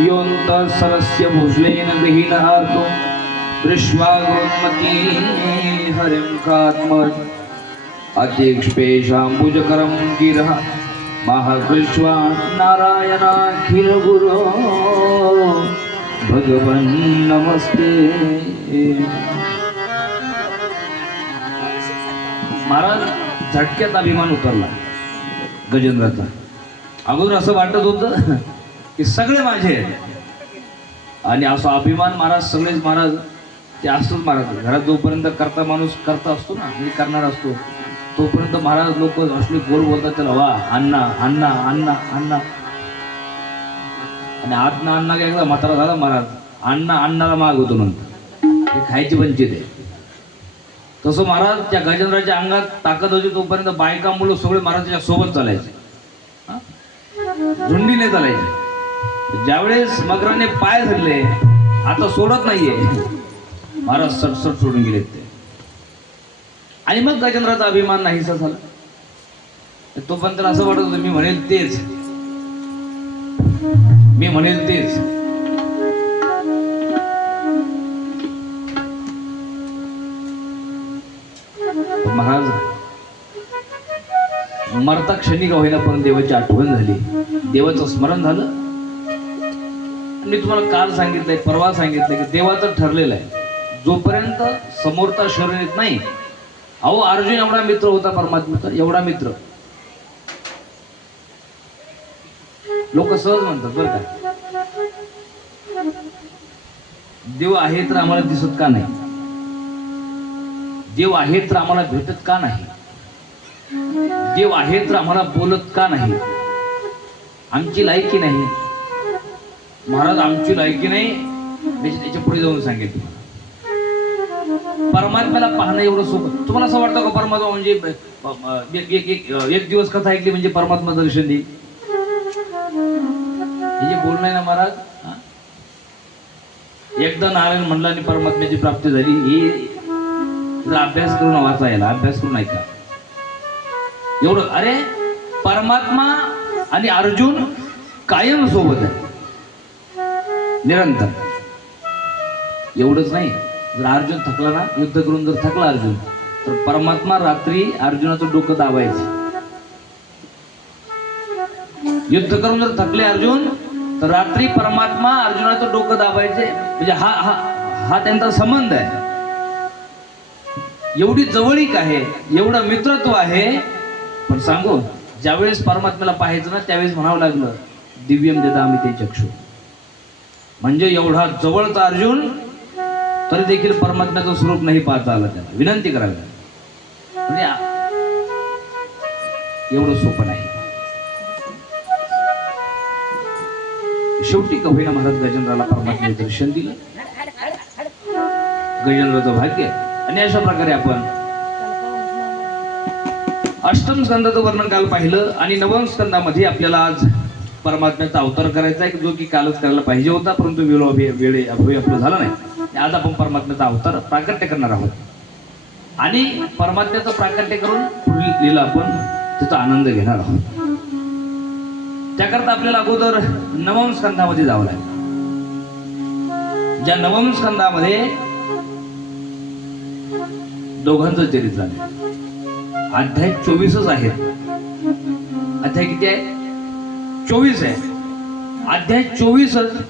योऽन्तः सरस्य भुजलेन गहीनहार्तो दृष्ट्वाग्रोन्मती हरिं कात्मज अध्यक्षपेशाम्बुजकरं गिरः महाकृष्वा नारायणाखिल गुरो भगवन् नमस्ते। महाराज झटक्यात अभिमान उतरला गजेंद्राचा। अगोदर असं वाटत होतं की सगळे माझे आहेत आणि असा अभिमान महाराज सगळेच महाराज ते असतोच महाराज। घरात जोपर्यंत करता माणूस करता असतो ना मी करणार असतो तोपर्यंत महाराज लोक असले गोड बोलतात त्याला वा अण्णा अण्णा अण्णा अण्णा। आणि अण्णा अण्णा काय एकदा म्हातारा झाला महाराज अण्णा अण्णाला माग होतो नंतर हे खायची वंचित आहे। तसं महाराज त्या गजेंद्राच्या अंगात ताकद होती तोपर्यंत बायका मुलं सगळे महाराज त्याच्या सोबत चालायचे झुंडीने चालायचे। ज्यावेळेस मगराने पाय धरले आता सोडत नाहीये महाराज सटसट सोडून गेले ते। आणि मग गजेंद्राचा अभिमान नाहीसा झाला। तोपर्यंत असं वाटत होतं मी म्हणेल तेच मी म्हणेल तेच। महाराज मरता क्षणी का होईना पण देवाची आठवण झाली देवाचं स्मरण झालं। मी तुम्हाला काल सांगितलंय परवा सांगितलंय की देवाचं ठरलेलं आहे जोपर्यंत समोरचा शरीर येत नाही। अहो अर्जुन एवढा मित्र होता परमात्म्याचा एवढा मित्र लोक सहज म्हणतात बरं का देव आहे तर आम्हाला दिसत का नाही देव आहे तर आम्हाला भेटत का नाही देव आहे तर आम्हाला बोलत का नाही आमची लायकी नाही महाराज आमची लायकी नाही त्याच्या पुढे जाऊन सांगितलं परमात्म्याला पाहणं एवढं सोपं। तुम्हाला असं वाटतं का परमात्मा म्हणजे एक दिवस कथा ऐकली म्हणजे परमात्मा दर्शन देईल हे जे बोलणं आहे ना महाराज एकदा नारायण म्हणला आणि परमात्म्याची प्राप्ती झाली हे अभ्यास करून वाचायला अभ्यास करून ऐका एवढं। अरे परमात्मा आणि अर्जुन कायम सोबत आहे निरंतर। एवढंच नाही जर अर्जुन थकला ना युद्ध करून जर थकला अर्जुन तर परमात्मा रात्री अर्जुनाचं डोकं दाबायचं। युद्ध करून जर थकले अर्जुन तर रात्री परमात्मा अर्जुनाचं डोकं दाबायचे म्हणजे हा हा हा त्यांचा संबंध आहे। एवढी जवळीक आहे एवढं मित्रत्व आहे। पण सांगू ज्यावेळेस परमात्म्याला पाहायचं ना त्यावेळेस म्हणावं लागलं दिव्यम ददामि ते चक्षु म्हणजे एवढा जवळचा अर्जुन तरी देखील परमात्म्याचं स्वरूप नाही पाहता आलं त्याला विनंती करावी म्हणजे एवढं सोपं नाही। शेवटी कवयिना महाराज गजेंद्राला परमात्म्याने दर्शन दिलं गजेंद्राचं भाग्य। आणि अशा प्रकारे आपण अष्टम स्कंदाचं वर्णन काल पाहिलं आणि नवम स्कंदामध्ये आपल्याला आज परमात्म्याचा अवतार करायचा आहे जो की कालच करायला पाहिजे होता परंतु वेळे अभावी आपलं झाला नाही। आज आपण परमात्म्याचा अवतार प्राकट्य करणार आहोत आणि परमात्म्याचं प्राकट्य करून पुढील लीला आपण त्याचा आनंद घेणार आहोत। त्याकरता आपल्याला अगोदर नवम स्कंदामध्ये जावं लागेल। ज्या नवम स्कंदामध्ये दोघांचं चरित्र आहे अध्याय 24च आहेत। अध्याय किती आहे 24 आहे अध्याय 24च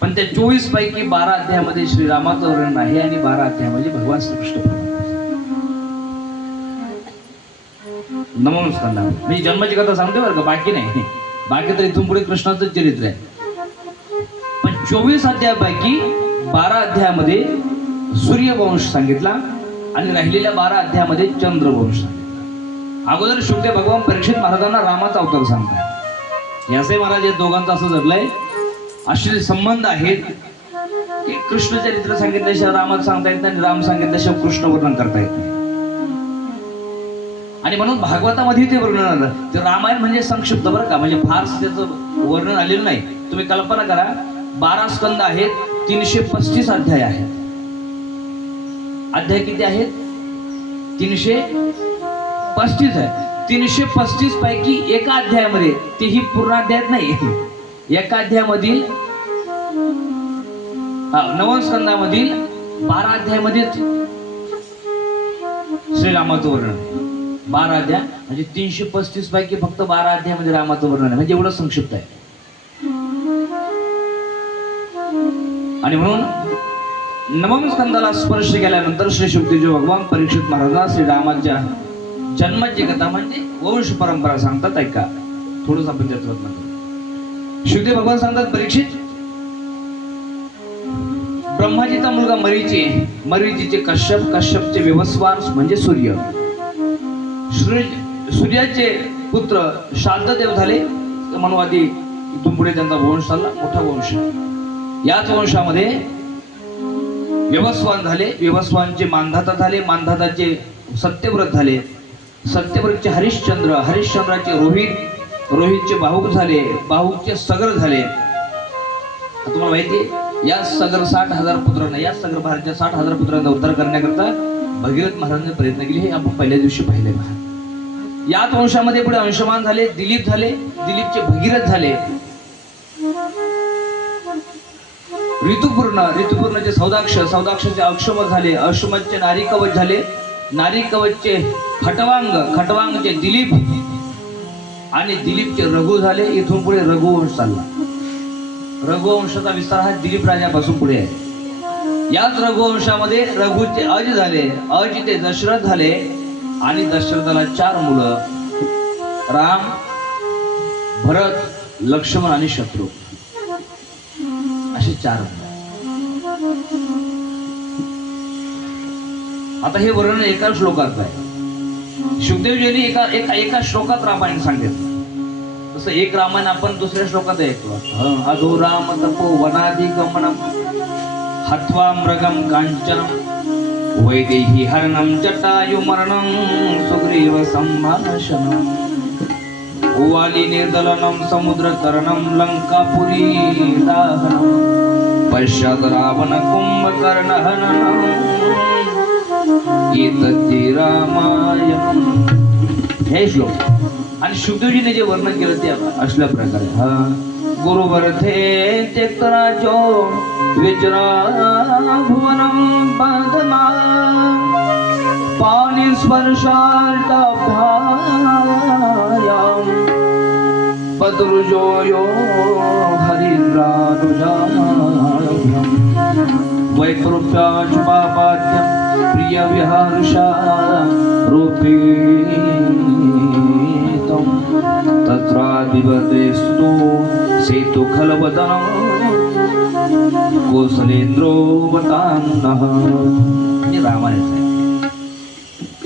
पण त्या 24 पैकी 12 अध्यायामध्ये श्रीरामाचं वर्णन आहे आणि 12 अध्यायामध्ये भगवान श्रीकृष्ण नवम स्कंदा म्हणजे जन्माची कथा सांगते बरं का बाकी नाही बाकी तर इथून पुढे कृष्णाचं चरित्र आहे। पण 24 अध्यायापैकी 12 अध्यायामध्ये सूर्यवंश सांगितला आणि राहिलेल्या 12 अध्यायामध्ये चंद्रवंश सांगितला। अगोदर शेवटी भगवान परीक्षित महाराजांना रामाचा अवतार सांगतात। याचे महाराज या दोघांचं असं जडलंय असे संबंध आहेत की कृष्ण चरित्र सांगितल्याशिवाय रामाचं सांगता येत नाही आणि राम सांगितल्याशिवाय कृष्ण वर्णन करता येत नाही। आणि म्हणून भागवतामध्ये ते वर्णन आलं ते रामायण म्हणजे संक्षिप्त बरं का म्हणजे फारस त्याचं वर्णन आलेलं नाही। तुम्ही कल्पना करा 12 स्कंद आहेत 335 अध्याय आहेत। अध्याय किती आहेत 335 आहे। 335 पैकी एका अध्यायामध्ये तेही पूर्ण अध्यायात नाही एका अध्यायामधील नवम स्कंदामधील 12 अध्यायामध्ये श्रीरामाचं वर्णन आहे. 12 अध्याय म्हणजे 335 पैकी फक्त 12 अध्यायामध्ये रामाचं वर्णन आहे, म्हणजे एवढं संक्षिप्त आहे. आणि म्हणून नवम स्कंदाला स्पर्श केल्यानंतर श्री शुकदेवजी भगवान परीक्षित महाराजांना श्रीरामाच्या जन्माची कथा म्हणजे वंश परंपरा सांगतात. ऐका थोडंसं आपण त्याचं वर्णन करू. शुकदेव भगवान सांगतात, परीक्षित, ब्रह्माजीचा मुलगा मरीचीचे कश्यपचे विवस्वान म्हणजे सूर्य, सूर्याचे पुत्र शांतदेव झाले. मनुवादी इथून पुढे त्यांचा वंश चालला, मोठा वंश. याच वंशामध्ये विवस्वान झाले, विवस्वानचे मानधाता झाले, मानधाताचे सत्यव्रत झाले, सत्यव्रतचे हरिश्चंद्र, हरिश्चंद्राचे रोहितचे बाहुक झाले, बाहुकचे सगर झाले. तुम्हाला माहिती या सगर 60,000 पुत्रांना, या सगर भारतच्या 60,000 पुत्रांचा उद्धार करण्याकरता भगीरथ महाराजांनी प्रयत्न केले. हे आपण पहिल्या दिवशी पाहिले. याच वंशामध्ये पुढे अंशमान झाले, दिलीप झाले, दिलीपचे भगीरथ झाले, ऋतुपूर्णचे सौदाक्षचे अक्षमत झाले, अक्षमतचे नारीकवच झाले, नारीकवचचे खटवांगचे दिलीप आणि दिलीपचे रघु झाले. इथून पुढे रघुवंश चालला. रघुवंशाचा विस्तार हा दिलीप राजापासून पुढे आहे. याच रघुवंशामध्ये रघुचे अज झाले, अजिते दशरथ झाले आणि दशरथाला 4 मुलं, राम, भरत, लक्ष्मण आणि शत्रू, असे 4 मुलं. आता हे वर्णन एका श्लोकात आहे. शुकदेवजींनी एका श्लोकात रामायण सांगितलं. तसं एक रामायण आपण दुसऱ्या श्लोकात ऐकतो. अधो राम तपो वनाधिगमनम हत्वा मृगम कांचनम वैदेही हरणम जटायु मरणम सुग्रीव संभाषणम वाली निर्दलनम समुद्र तरणम लंकापुरी दाहनम पश्चात रावण कुंभकर्ण हननम एतद्दि रामायणम. हे श्लोक आणि शुकदेवजीने जे वर्णन केलं ते असल्या प्रकारे. गुरुवर्थे चक्राचो विचरा भुवनम बदमा पाणी स्पर्शार्ताभ्यायाम पदरुजोयो हरिन्द्रानुजाभ्यम वैकृप्याशुपापाद्यम प्रिय विहारुषा रूपे तत्रादिवदेस्तु सेतु खलवदनं कौसलेन्द्रो वतान्नः. हे रामायण आहे.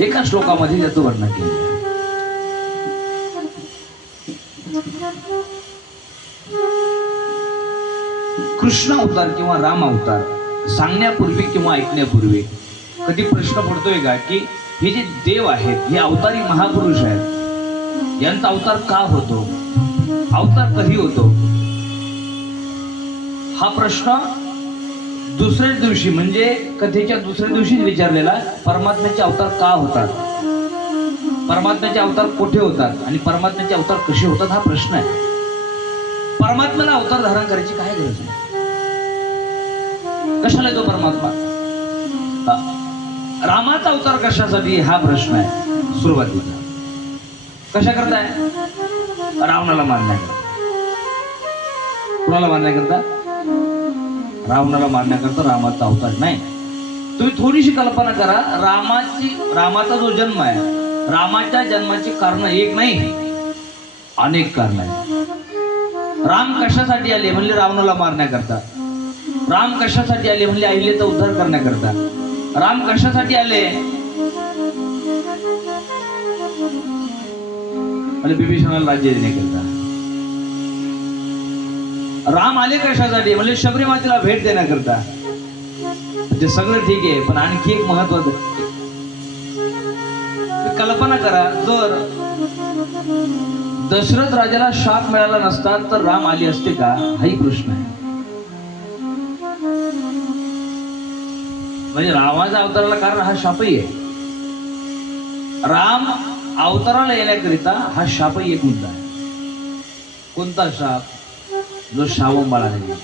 एका श्लोकामध्ये याचं वर्णन केलं. कृष्ण अवतार किंवा राम अवतार सांगण्यापूर्वी किंवा ऐकण्यापूर्वी कधी प्रश्न पडतोय का की हे जे देव आहेत, हे अवतारी महापुरुष आहेत, यांचा अवतार का होतो, अवतार कधी होतो? हा प्रश्न दुसऱ्या दिवशी म्हणजे कथेच्या दुसऱ्या दिवशीच विचारलेला. परमात्म्याचे अवतार का होतात, परमात्म्याचे अवतार कुठे होतात आणि परमात्म्याचे अवतार कसे होतात हा प्रश्न आहे. परमात्म्याला अवतार धारण करायची काय गरज आहे? कशाला तो परमात्मा? रामाचा अवतार कशासाठी हा प्रश्न आहे सुरुवातीला. कशा करताय? रावणाला मारण्याकरता. कुणाला मारण्याकरता? रावणाला मारण्याकरता रामाचा अवतार नाही. तुम्ही थोडीशी कल्पना करा. रामाचा जो जन्म आहे, रामाच्या जन्माची कारण एक नाही, अनेक कारण आहेत. राम कशासाठी आले म्हणले? रावणाला मारण्याकरता. राम कशासाठी आले म्हणले? अहिल्याचा उद्धार करण्याकरता. राम कशासाठी आले आणि विभीषणाला राज्य देण्याकरता. राम आले कशासाठी म्हणजे शबरी मातेला भेट देण्याकरता. ते सगळं ठीक आहे, पण आणखी एक महत्वाचं कल्पना करा, जर दशरथ राजाला शाप मिळाला नसता तर राम आले असते का? हाही प्रश्न आहे. म्हणजे रामाच्या अवताराला कारण हा शापही आहे. राम अवताराला येण्याकरिता हा शापही एक मुद्दा आहे. कोणता शाप? जो शावंबाळाने दिला.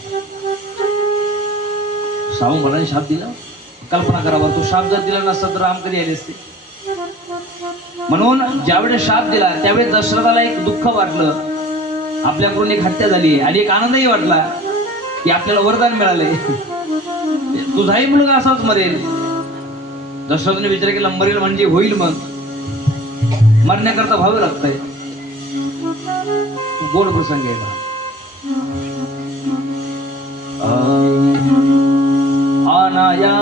शाहू महाराजांनी शाप दिला. कल्पना करावा, तो शाप जर दिला नसता तर राम कधी आले असते. म्हणून ज्यावेळेस शाप दिला त्यावेळेस दशरथाला एक दुःख वाटलं, आपल्याकडून एक हत्या झाली, आणि एक आनंदही वाटला की आपल्याला वरदान मिळालंय, तुझाही मुलगा असाच मरेल. दशरथाने विचार केला, मरेल म्हणजे होईल, मग मरण्याकरता व्हावं लागतंय. गोड प्रसंग आहे. आनाया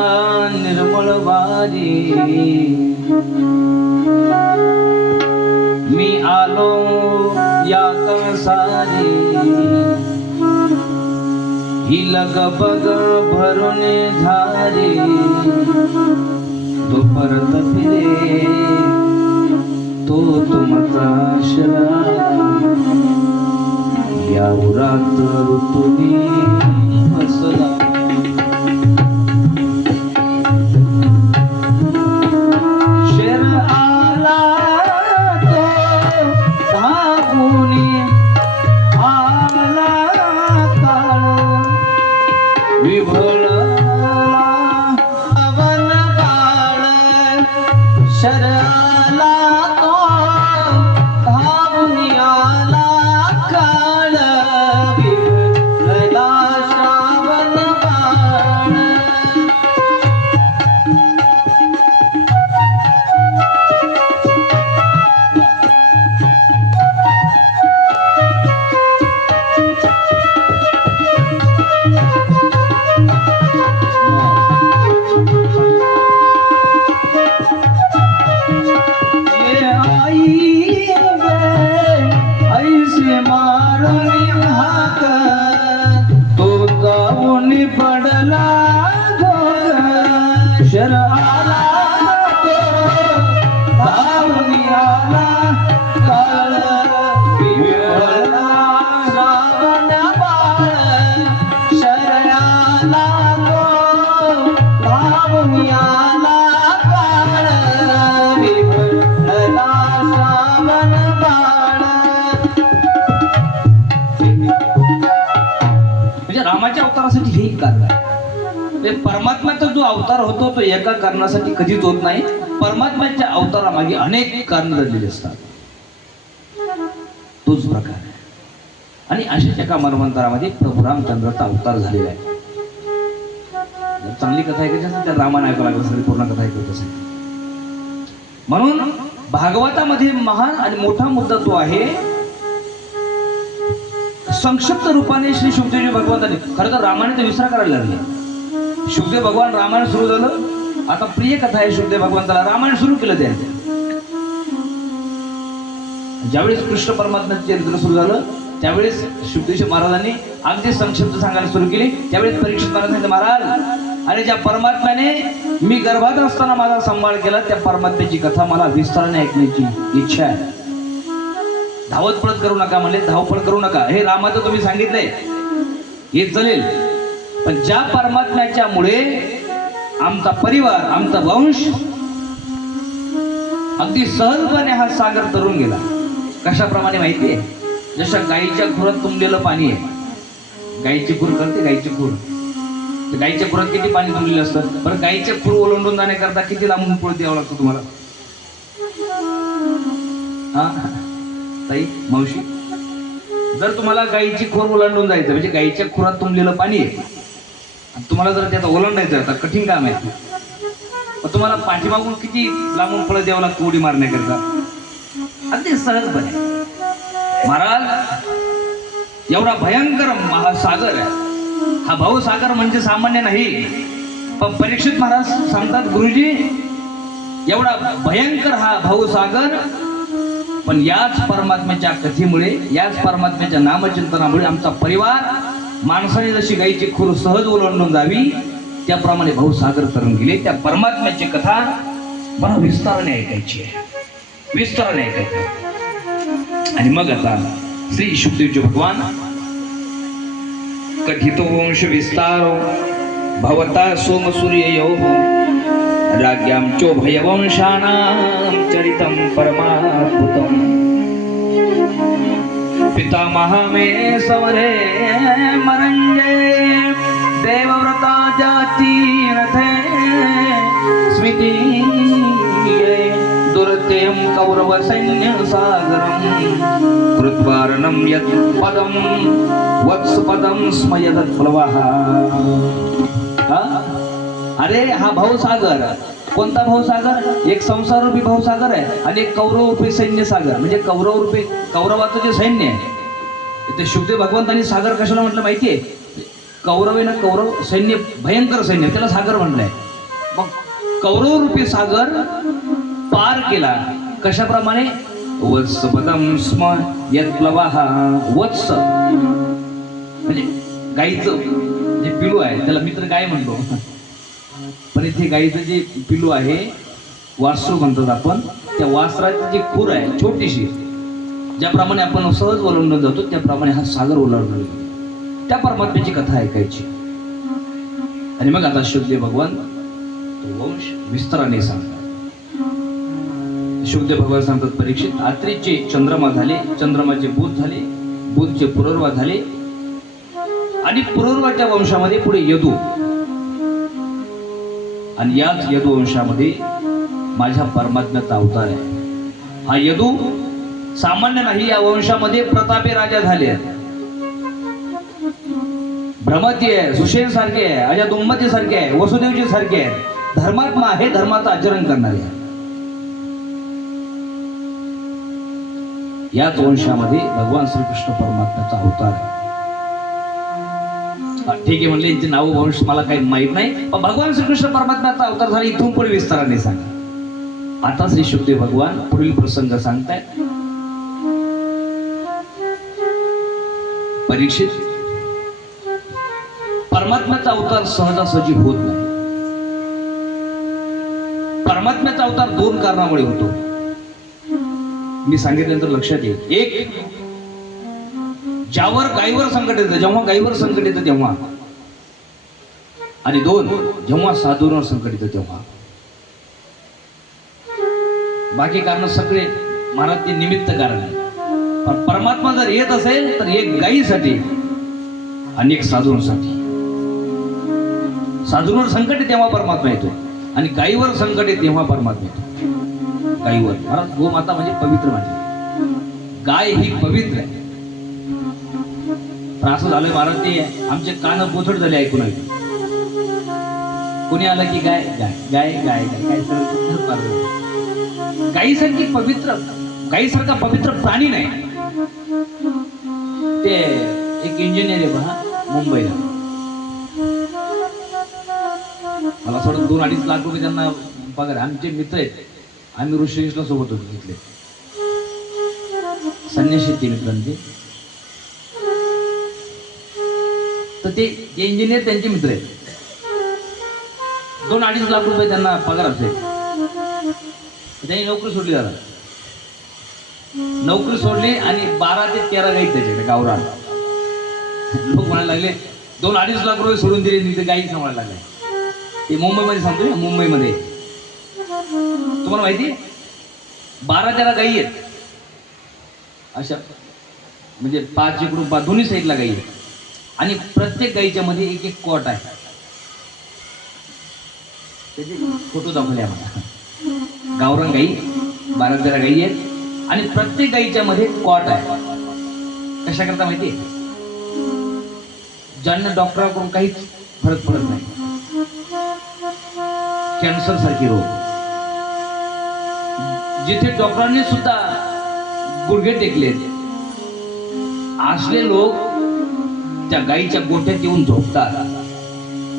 निर्मळ वारी मी आलो या कंसारी, ही लगबग भरून झारी, तो परत फिरे तो तुमचा आशरा, या उरात ऋतुनी हसला. शेर आला तो धावूनी आला काळ, विभळला पवन बाळ. शर आला तो धावूनी आला काळ, विभळला श्रावण बाळ. पडला घोर. शर आला तो धावूनी आला काळ, विभळला श्रावण बाळ. शर आला तो धावूनी आला काळ, विभळला श्रावण बाळ. म्हणजे रामाच्या अवतारासाठी हे एक कारण आहे. परमात्म्याचा जो अवतार होतो तो एका कारणासाठी कधीच होत नाही. परमात्म्याच्या अवतारामागे अनेक कारण दडलेली असतात. तोच प्रकार आहे. आणि अशाच एका मर्मांतरामध्ये प्रभू रामचंद्राचा अवतार झालेला आहे. चांगली कथा ऐकायची असेल तर रामायण ऐकावं लागत असेल, पूर्ण कथा ऐकायची असेल. म्हणून भागवतामध्ये महान आणि मोठा मुद्दा तो आहे, संक्षिप्त रूपाने श्री शुकदेवजी भगवंताने, खरं तर रामायण विसरा करायला लागले. शुकदेव भगवान रामायण सुरू झालं, आता प्रिय कथा आहे शुकदेव भगवंताला, रामायण सुरू केलं त्यांनी. ज्यावेळेस कृष्ण परमात्म्याचं चरित्र सुरू झालं त्यावेळेस शुकदेवजी महाराजांनी अगदी संक्षिप्त सांगायला सुरू केली. त्यावेळेस परीक्षित महाराज, महाराज अरे ज्या परमात्म्याने मी गर्भात असताना माझा सांभाळ केला त्या परमात्म्याची कथा मला विस्ताराने ऐकण्याची इच्छा आहे. धावत पळत करू नका म्हणले, धावपळ करू नका, हे रामाचं तुम्ही सांगितलंय हे चालेल, पण ज्या परमात्म्याच्या मुळे आमचा परिवार, आमचा वंश अगदी सहजपणे हा सागर तरून गेला. कशाप्रमाणे माहिती आहे? जशा गाईच्या खुरात तुंबलेलं पाणी आहे. गाईची खूर करते, गाईची खूर, तर गाईच्या खुरात किती पाणी तुंबलेलं असतं बरं. गाईच्या खूर ओलांडून जाण्याकरता किती लांबून पळत यावं लागतं तुम्हाला? हा ताई, मावशी, जर तुम्हाला गाईची खोर ओलांडून जायचं म्हणजे गाईच्या खुरात तुंबलेलं पाणी आहे, तुम्हाला जर त्याचा ओलांडायचं आता कठीण काम आहे, मग तुम्हाला पाठीमागून किती लांबून पळत यावं लागतं उडी मारण्याकरता? अगदी सहजपणे. महाराज एवढा भयंकर महासागर आहे हा. भावसागर म्हणजे सामान्य नाही. पण परीक्षित महाराज सांगतात, गुरुजी एवढा भयंकर हा भावसागर, पण याच परमात्म्याच्या कथेमुळे, याच परमात्म्याच्या नामचिंतनामुळे आमचा परिवार, माणसाने जशी गाईची खूर सहज ओलांडून जावी त्याप्रमाणे भावसागर तरून गेले. त्या परमात्म्याची कथा मला विस्ताराने ऐकायची आहे, विस्ताराने ऐकायची. आणि मग आता श्री शुकदेवजी भगवान कथितो वंश विस्तारो भवता सोमसूर्ययो राज्ञांचो भयवंशानां चरितं परमाद्भुतम्. पितामह मे समरे मरंजे देवव्रता जाती कौरव सैन्य सागरम कृत्वारणम यत् पदम वत्सपदम स्मयदत् प्लवः. अरे हा भावसागर, कोणता भावसागर? एक संसार रूपी भावसागर आहे आणि एक कौरव रूपी सैन्य सागर. म्हणजे कौरव रूपी कौरवाचं जे सैन्य आहे ते शुभदेव भगवंतांनी सागर कशाला म्हटलं माहितीये? कौरव आहे ना, कौरव सैन्य भयंकर सैन्य, त्याला सागर म्हटलंय. मग कौरव रूपी सागर पार केला कशाप्रमाणे? वत्सपदम स्म यत्प्लवः. वत्स म्हणजे गाईचं जे पिलू आहे त्याला मित्र गाय म्हणतो, पण इथे गाईचं जे पिलू आहे वासरू म्हणतात आपण, त्या वासराची जी खूर आहे छोटीशी, ज्याप्रमाणे आपण सहज ओलांडून जातो त्याप्रमाणे हा सागर ओलांडला गेला. त्या परमात्म्याची कथा ऐकायची. आणि मग आता शुभदेव भगवान तो वंश विस्ताराने सांगतात. शुभदेव भगवान सांगतात, परीक्षित, आत्रेचे चंद्रमा झाले, चंद्रमाचे बुध झाले, बुधचे पुरुर्वा झाले आणि पुरुर्वाच्या वंशामध्ये पुढे यदू, आणि याच यदू वंशामध्ये माझ्या परमात्म्याचा अवतार आहे. हा यदू सामान्य नाही, या वंशामध्ये प्रतापी राजा झाले आहेत. ब्रह्मती आहे, सुषेण सारखे आहे, अजा दुम्मती सारखे आहे, वसुदेवजी सारखे आहे. धर्मात्मा आहे, धर्माचं आचरण करणारे आहे. याच वंशामध्ये भगवान श्रीकृष्ण परमात्म्याचा अवतार आहे. ठीक आहे म्हणले, यांचे नाव वंश मला काही माहित नाही, पण भगवान श्रीकृष्ण परमात्म्याचा अवतार झाला. इथून पुढे विस्ताराने सांगा. आता श्री शुभदेव भगवान पुढील प्रसंग सांगतायत. परीक्षित, परमात्म्याचा अवतार सहजासहजी होत नाही. परमात्म्याचा अवतार दोन कारणामुळे होतो. मी सांगितल्यानंतर लक्षात येईल. एक, ज्यावर गायीवर संकट येतं, जेव्हा गायीवर संकट येतं तेव्हा. आणि दोन, जेव्हा साधूंवर संकट येतं तेव्हा. बाकी कारण सगळे महाराज ते निमित्त कारण आहे. पण परमात्मा जर येत असेल तर एक गायीसाठी आणि एक साधूंसाठी. साधूंवर संकट आहे तेव्हा परमात्मा येतो, आणि गायीवर संकट आहे तेव्हा परमात्मा येतो. गायीवर महाराज गोमाता म्हणजे पवित्र म्हणजे गाय ही पवित्र आहे. पण असं झालं महाराज, ते आमचे कान बोथट झाले ऐकून ऐकून. कोणी आलं की गाय गाय गाय गाय गाय काय गायीसारखी पवित्र, गायीसारखा पवित्र प्राणी नाही. ते एक इंजिनियर आहे पहा मुंबईला, मला थोडं 2-2.5 लाख रुपये त्यांना पगार. आमचे मित्र आहेत, आम्ही ऋषिकेशला सोबत होतो तिथले संन्यासी ते मित्रांचे. तर ते इंजिनियर त्यांचे मित्र आहेत. 2-2.5 लाख रुपये त्यांना पगार असेल. त्यांनी नोकरी सोडली. दादा नोकरी सोडली आणि 12 ते 13 गाई त्याच्याकडे गावरान. लोक म्हणायला लागले 2-2.5 लाख रुपये सोडून दिले, तिथे गाई सांभाळायला लागले. ते मुंबईमध्ये सांगतोय, मुंबईमध्ये तुम्हाला माहिती 12-13 गाई आहेत अशा, म्हणजे 5 इकडून 5 दोन्ही साईडला गाई आहेत. आणि प्रत्येक गाईच्या मध्ये एक एक कॉट आहे. त्याचे फोटो दाखवले आम्हाला. गावरान गाई 12-13 गाई आहेत आणि प्रत्येक गाईच्या मध्ये कॉट आहे. कशा करता माहिती आहे? ज्यांना डॉक्टरांकडून काहीच फरक पडत नाही, कॅन्सर सारखी रोग, जिथे डॉक्टरांनी सुद्धा गुडघे टेकले, असले लोक त्या गाईच्या गोठ्यात येऊन झोपतात.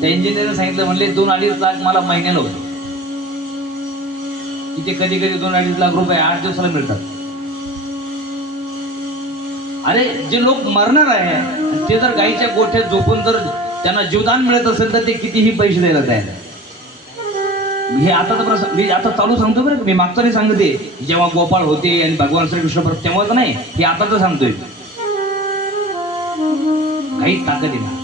त्या इंजिनियरने सांगितलं, म्हणले 2-2.5 लाख मला महिन्याला होतं. इथे कधी कधी 2-2.5 लाख रुपये 8 दिवसाला मिळतात. अरे जे लोक मरणार आहे ते जर गाईच्या गोठ्यात झोपून जर त्यांना जीवदान मिळत असेल तर ते कितीही पैसे द्यायला तयार. हे आता तर मी आता चालू सांगतो बरं, मी मागचं नाही सांगते. जेव्हा गोपाळ होते आणि भगवान श्रीकृष्ण परत तेव्हाच नाही, हे आता तर सांगतोय. काही ताकद येणार.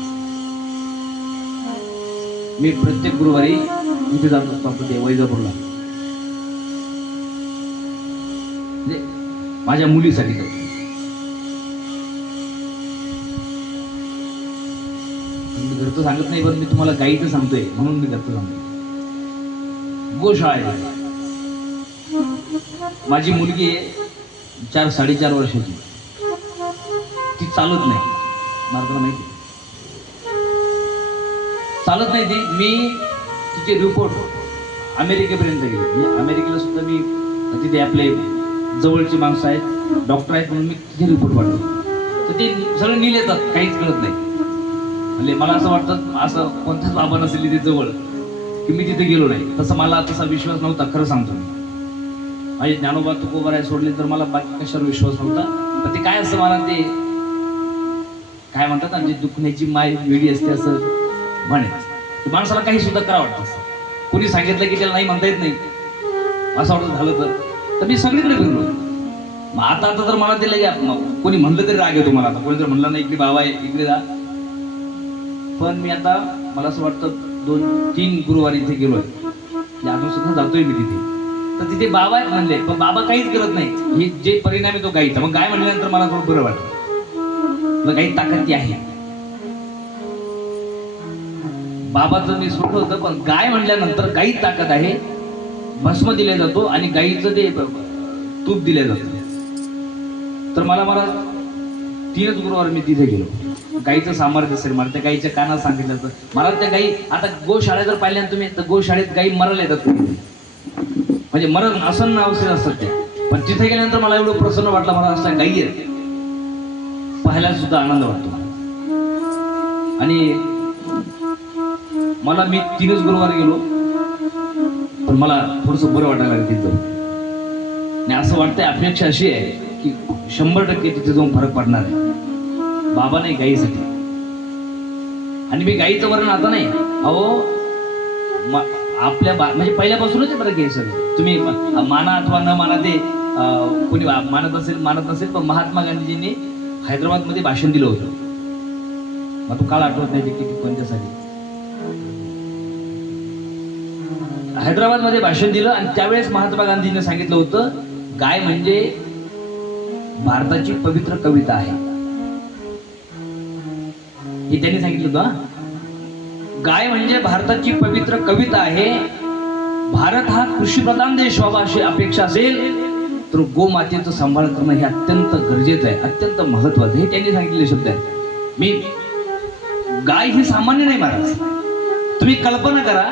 मी प्रत्येक गुरुवारी इथे जात असतो आपलं वैजापूरला, म्हणजे माझ्या मुलीसाठी. मी घरचं सांगत नाही, पण मी तुम्हाला गाईचं सांगतोय म्हणून मी घरचं सांगतो. गोशाळा माझी मुलगी आहे 4-4.5 वर्षाची, ती चालत नाही, मार्गाला माहिती चालत नाही ती. मी तिचे रिपोर्ट अमेरिकेपर्यंत गेले, म्हणजे अमेरिकेला सुद्धा मी तिथे आपले जवळची माणसं आहेत, डॉक्टर आहेत म्हणून मी तिथे रिपोर्ट पाठवतो, तर ते सगळं नील येतात, काहीच कळत नाही. म्हणजे मला असं वाटतं असं कोणताच बाबा नसेल तिथे जवळ की मी तिथे गेलो नाही. तसं मला तसा विश्वास नव्हता, खरं सांगतो मी. माझे ज्ञानोबा तुकोबाराय सोडले तर मला बाकी कशावर विश्वास नव्हता. पण ते काय असं मला ते काय म्हणतात ना, जे दुखण्याची माय वेळी असते असं म्हणे, माणसाला काही सुद्धा करा वाटतं असं. कोणी सांगितलं की त्याला नाही म्हणता येत नाही असं वाटत झालं तर मी सगळीकडे फिरलो. मग आता तर मला ते लगे कोणी म्हणलं तरी राग येतो मला. आता कोणी जर म्हणलं नाही की बाबा इकडे जा, पण मी आता मला असं वाटतं 2-3 गुरुवार इथे गेलोय, अजून सुद्धा जातोय मी तिथे. तर तिथे बाबा आहेत म्हणले, पण बाबा काहीच करत नाही. हे जे परिणाम आहे तो गाईचा. मग गाय म्हणल्यानंतर मला थोडं बरं वाटतं, गाई ताकद ती आहे. बाबाचं मी सोडलं होतं, पण गाय म्हणल्यानंतर गाई ताकद आहे. भस्म दिला जातो आणि गाईचं ते तूप दिलं जातं. तर मला 3च गुरुवार मी तिथे गेलो. गाईचं सामर्थ्य असेल, मला त्या गाईच्या कानात सांगितलं तर मला त्या गाई, आता गोशाळेत जर पाहिल्या तुम्ही तर गोशाळेत गाई मरायला येतात, म्हणजे मरण असं अवसेल असतात ते. पण तिथे गेल्यानंतर मला एवढं प्रसन्न वाटलं, मला असल्या गाई आहेत पाहायला सुद्धा आनंद वाटतो. आणि मला मी 3च गुरुवार गेलो, पण मला थोडस बरं वाटायला लागलं तिथं. आणि असं वाटतंय, अपेक्षा अशी आहे की 100% तिथे जाऊन फरक पडणार आहे. बाबा नाही, गाईसाठी. आणि मी गाईचं वर्णन आता नाही, अहो आपल्या म्हणजे पहिल्यापासूनच आहे बरं, घ्यायचं तुम्ही माना अथवा न माना, ते कोणी मानत असेल मानत नसेल, पण महात्मा गांधीजींनी हैदराबादमध्ये भाषण दिलं होतं. मग तो काळ आठवत नाही किती कोणत्यासाठी. हैदराबादमध्ये भाषण दिलं आणि त्यावेळेस महात्मा गांधींनी सांगितलं होतं, गाय म्हणजे भारताची पवित्र कविता आहे. हे त्यांनी सांगितलं होतं. गाय म्हणजे भारताची पवित्र कविता आहे. भारत हा कृषीप्रधान देश व्हावा अशी अपेक्षा असेल तर गोमातेचं सांभाळ करणं हे अत्यंत गरजेचं आहे, अत्यंत महत्वाचं. हे त्यांनी सांगितलेले शब्द आहेत. मी गाय ही सामान्य नाही महाराज. तुम्ही कल्पना करा,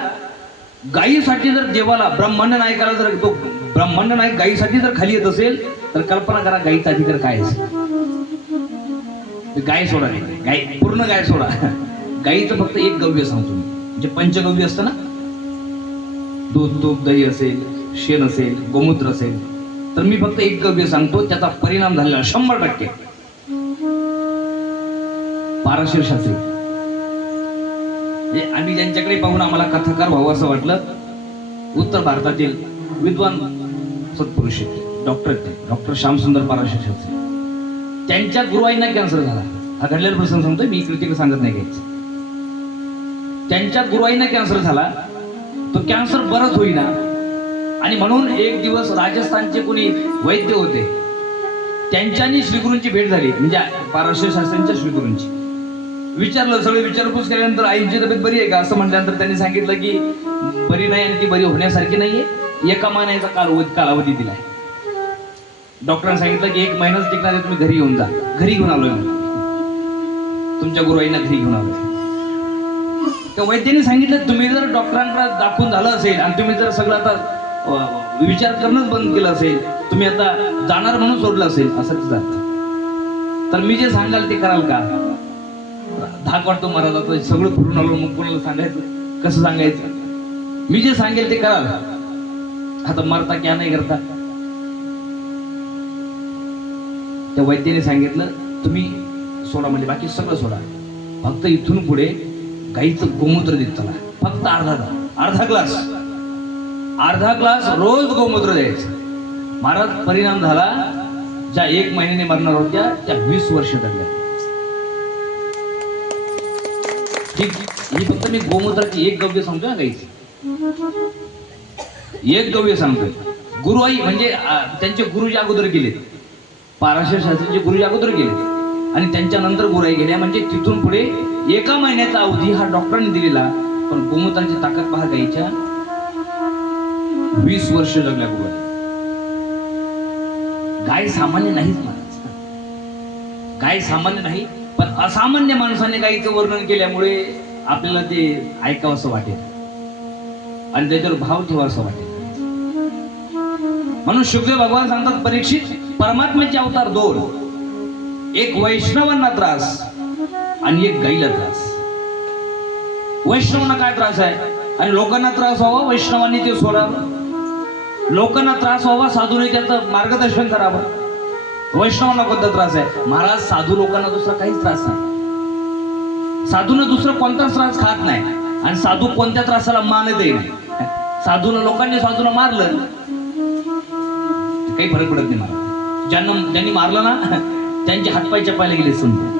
गायीसाठी जर देवाला ब्रह्मांड नायकाला जर तो ब्रह्मांड नायक गायीसाठी जर खाली येत असेल तर कल्पना करा गायीचा अधिकार काय असेल. गाय सोडा, गाय पूर्ण गाय सोडा, गायीचं फक्त एक गव्य सांगतो मी, म्हणजे पंचगव्य असतं ना, दूध तूप दही असेल, शेण असेल, गोमूत्र असेल, तर मी फक्त एक गव्य सांगतो, त्याचा परिणाम झालेला 100%. पाराशर शास्त्री, आम्ही ज्यांच्याकडे पाहून आम्हाला कथाकार व्हावं असं वाटलं, उत्तर भारतातील विद्वान सत्पुरुष डॉक्टर श्यामसुंदर पाराशर शास्त्री, त्यांच्या गुरुआईंना कॅन्सर झाला. हा घडलेला प्रसंग सांगतोय मी, इकडे सांगत नाही घ्यायचं. त्यांच्या गुरुआईंना कॅन्सर झाला, तो कॅन्सर बरंच होईना. आणि म्हणून एक दिवस राजस्थानचे कोणी वैद्य होते, त्यांच्यानी श्रीगुरूंची भेट झाली, म्हणजे पाराशर शास्त्रींच्या श्रीगुरूंची. विचारलं, सगळं विचारपूस केल्यानंतर आईची तब्येत बरी आहे का असं म्हटल्यानंतर त्यांनी सांगितलं की बरी नाही आणि ती बरी होण्यासारखी नाहीये, 1 महिन्याचा कालावधी दिलाय. डॉक्टरांनी सांगितलं की 1 महिनाच टिकणार आहे, तुम्ही घरी येऊन जा. घरी घेऊन आलोय, तुमच्या गुरुआईंना घरी घेऊन आलोय. त्या वैद्यांनी सांगितलं, तुम्ही जर डॉक्टरांकडे दाखवून झालं असेल आणि तुम्ही जर सगळं आता विचार करणंच बंद केलं असेल, तुम्ही आता जाणार म्हणून सोडलं असेल असं जात, तर मी जे सांगाल ते कराल का? धाक वाटतो महाराज, आता सगळं फिरून आलो, मग कोणाला सांगायचं, कसं सांगायचं? मी जे सांगेल ते कराल. आता मरता क्या नाही करता. त्या वैद्याने सांगितलं, तुम्ही सोडा, म्हणजे बाकी सगळं सोडा, फक्त इथून पुढे गाईचं गोमूत्र देत चला, फक्त अर्धा ग्लास रोज गोमूत्र द्यायचं. महाराज, परिणाम झाला, ज्या 1 महिन्याने मरणार होत्या त्या 20 वर्ष जगल्या. ही फक्त मी गोमूत्राची एक गव्य सांगतोय ना, गाईची एक गव्य सांगतोय. गुरुआई म्हणजे त्यांचे गुरुजी अगोदर गेलेत, पाराशर शास्त्रीचे गुरुजी अगोदर गेले आणि त्यांच्यानंतर गुरुआई गेल्या. म्हणजे तिथून पुढे 1 महिन्याचा अवधी हा डॉक्टरांनी दिलेला, पण गोमूत्राची ताकद पहा गाईच्या, 20 वर्ष जगल्या गुरुआई. गाय सामान्य नाहीच महाराज, गाय सामान्य नाही, पण असामान्य माणसाने गायीचं वर्णन केल्यामुळे आपल्याला ते ऐकावं असं वाटेल आणि त्याच्यावर भाव ठेवा असं वाटेल. म्हणून शुकदेव भगवान सांगतात, परीक्षित परमात्म्याचे अवतार दोन, एक वैष्णवांना त्रास आणि एक गाईला त्रास. वैष्णवांना काय त्रास आहे आणि लोकांना त्रास व्हावा, वैष्णवांनी ते सोडावं. लोकांना त्रास व्हावा, साधूने त्याचं मार्गदर्शन करावं. वैष्णवांना कोणता त्रास आहे महाराज? साधू लोकांना दुसरा काहीच त्रास नाही. साधूने दुसरा कोणताच त्रास खात नाही आणि साधू कोणत्या त्रासाला मानतही नाही. साधूला लोकांनी साधूला मारलं काही फरक पडत नाही महाराज. ज्यांनी मारलं ना त्यांचे हातपाय चपायला गेले, समजा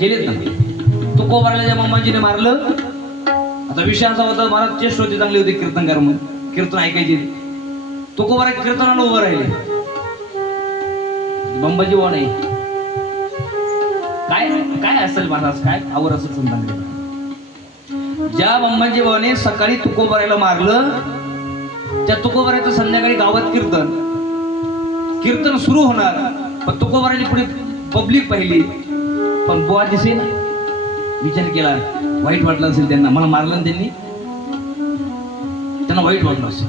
गेलेत ना. तुकोबाराला मामाजीने मारलं. आता विषय असा होता, महाराज चेष्ट होती, चांगली होती कीर्तनकार म्हणून, कीर्तन ऐकायची. तुकोबारा कीर्तनाला उभं राहिले, बंबाजी वा नाही. काय काय असेल महाराज, काय आवर असेल संतांकडे. ज्या बंबाजी वाने सकाळी तुकोबाराला मारलं, त्या तुकोबाराचं संध्याकाळी गावात कीर्तन सुरू होणार. पण तुकोबाराची पुढे पब्लिक पाहिली, पण बुवा दिसे ना. विचार केला, वाईट वाटलं असेल त्यांना, मला मारलं त्यांना वाईट वाटलं असेल.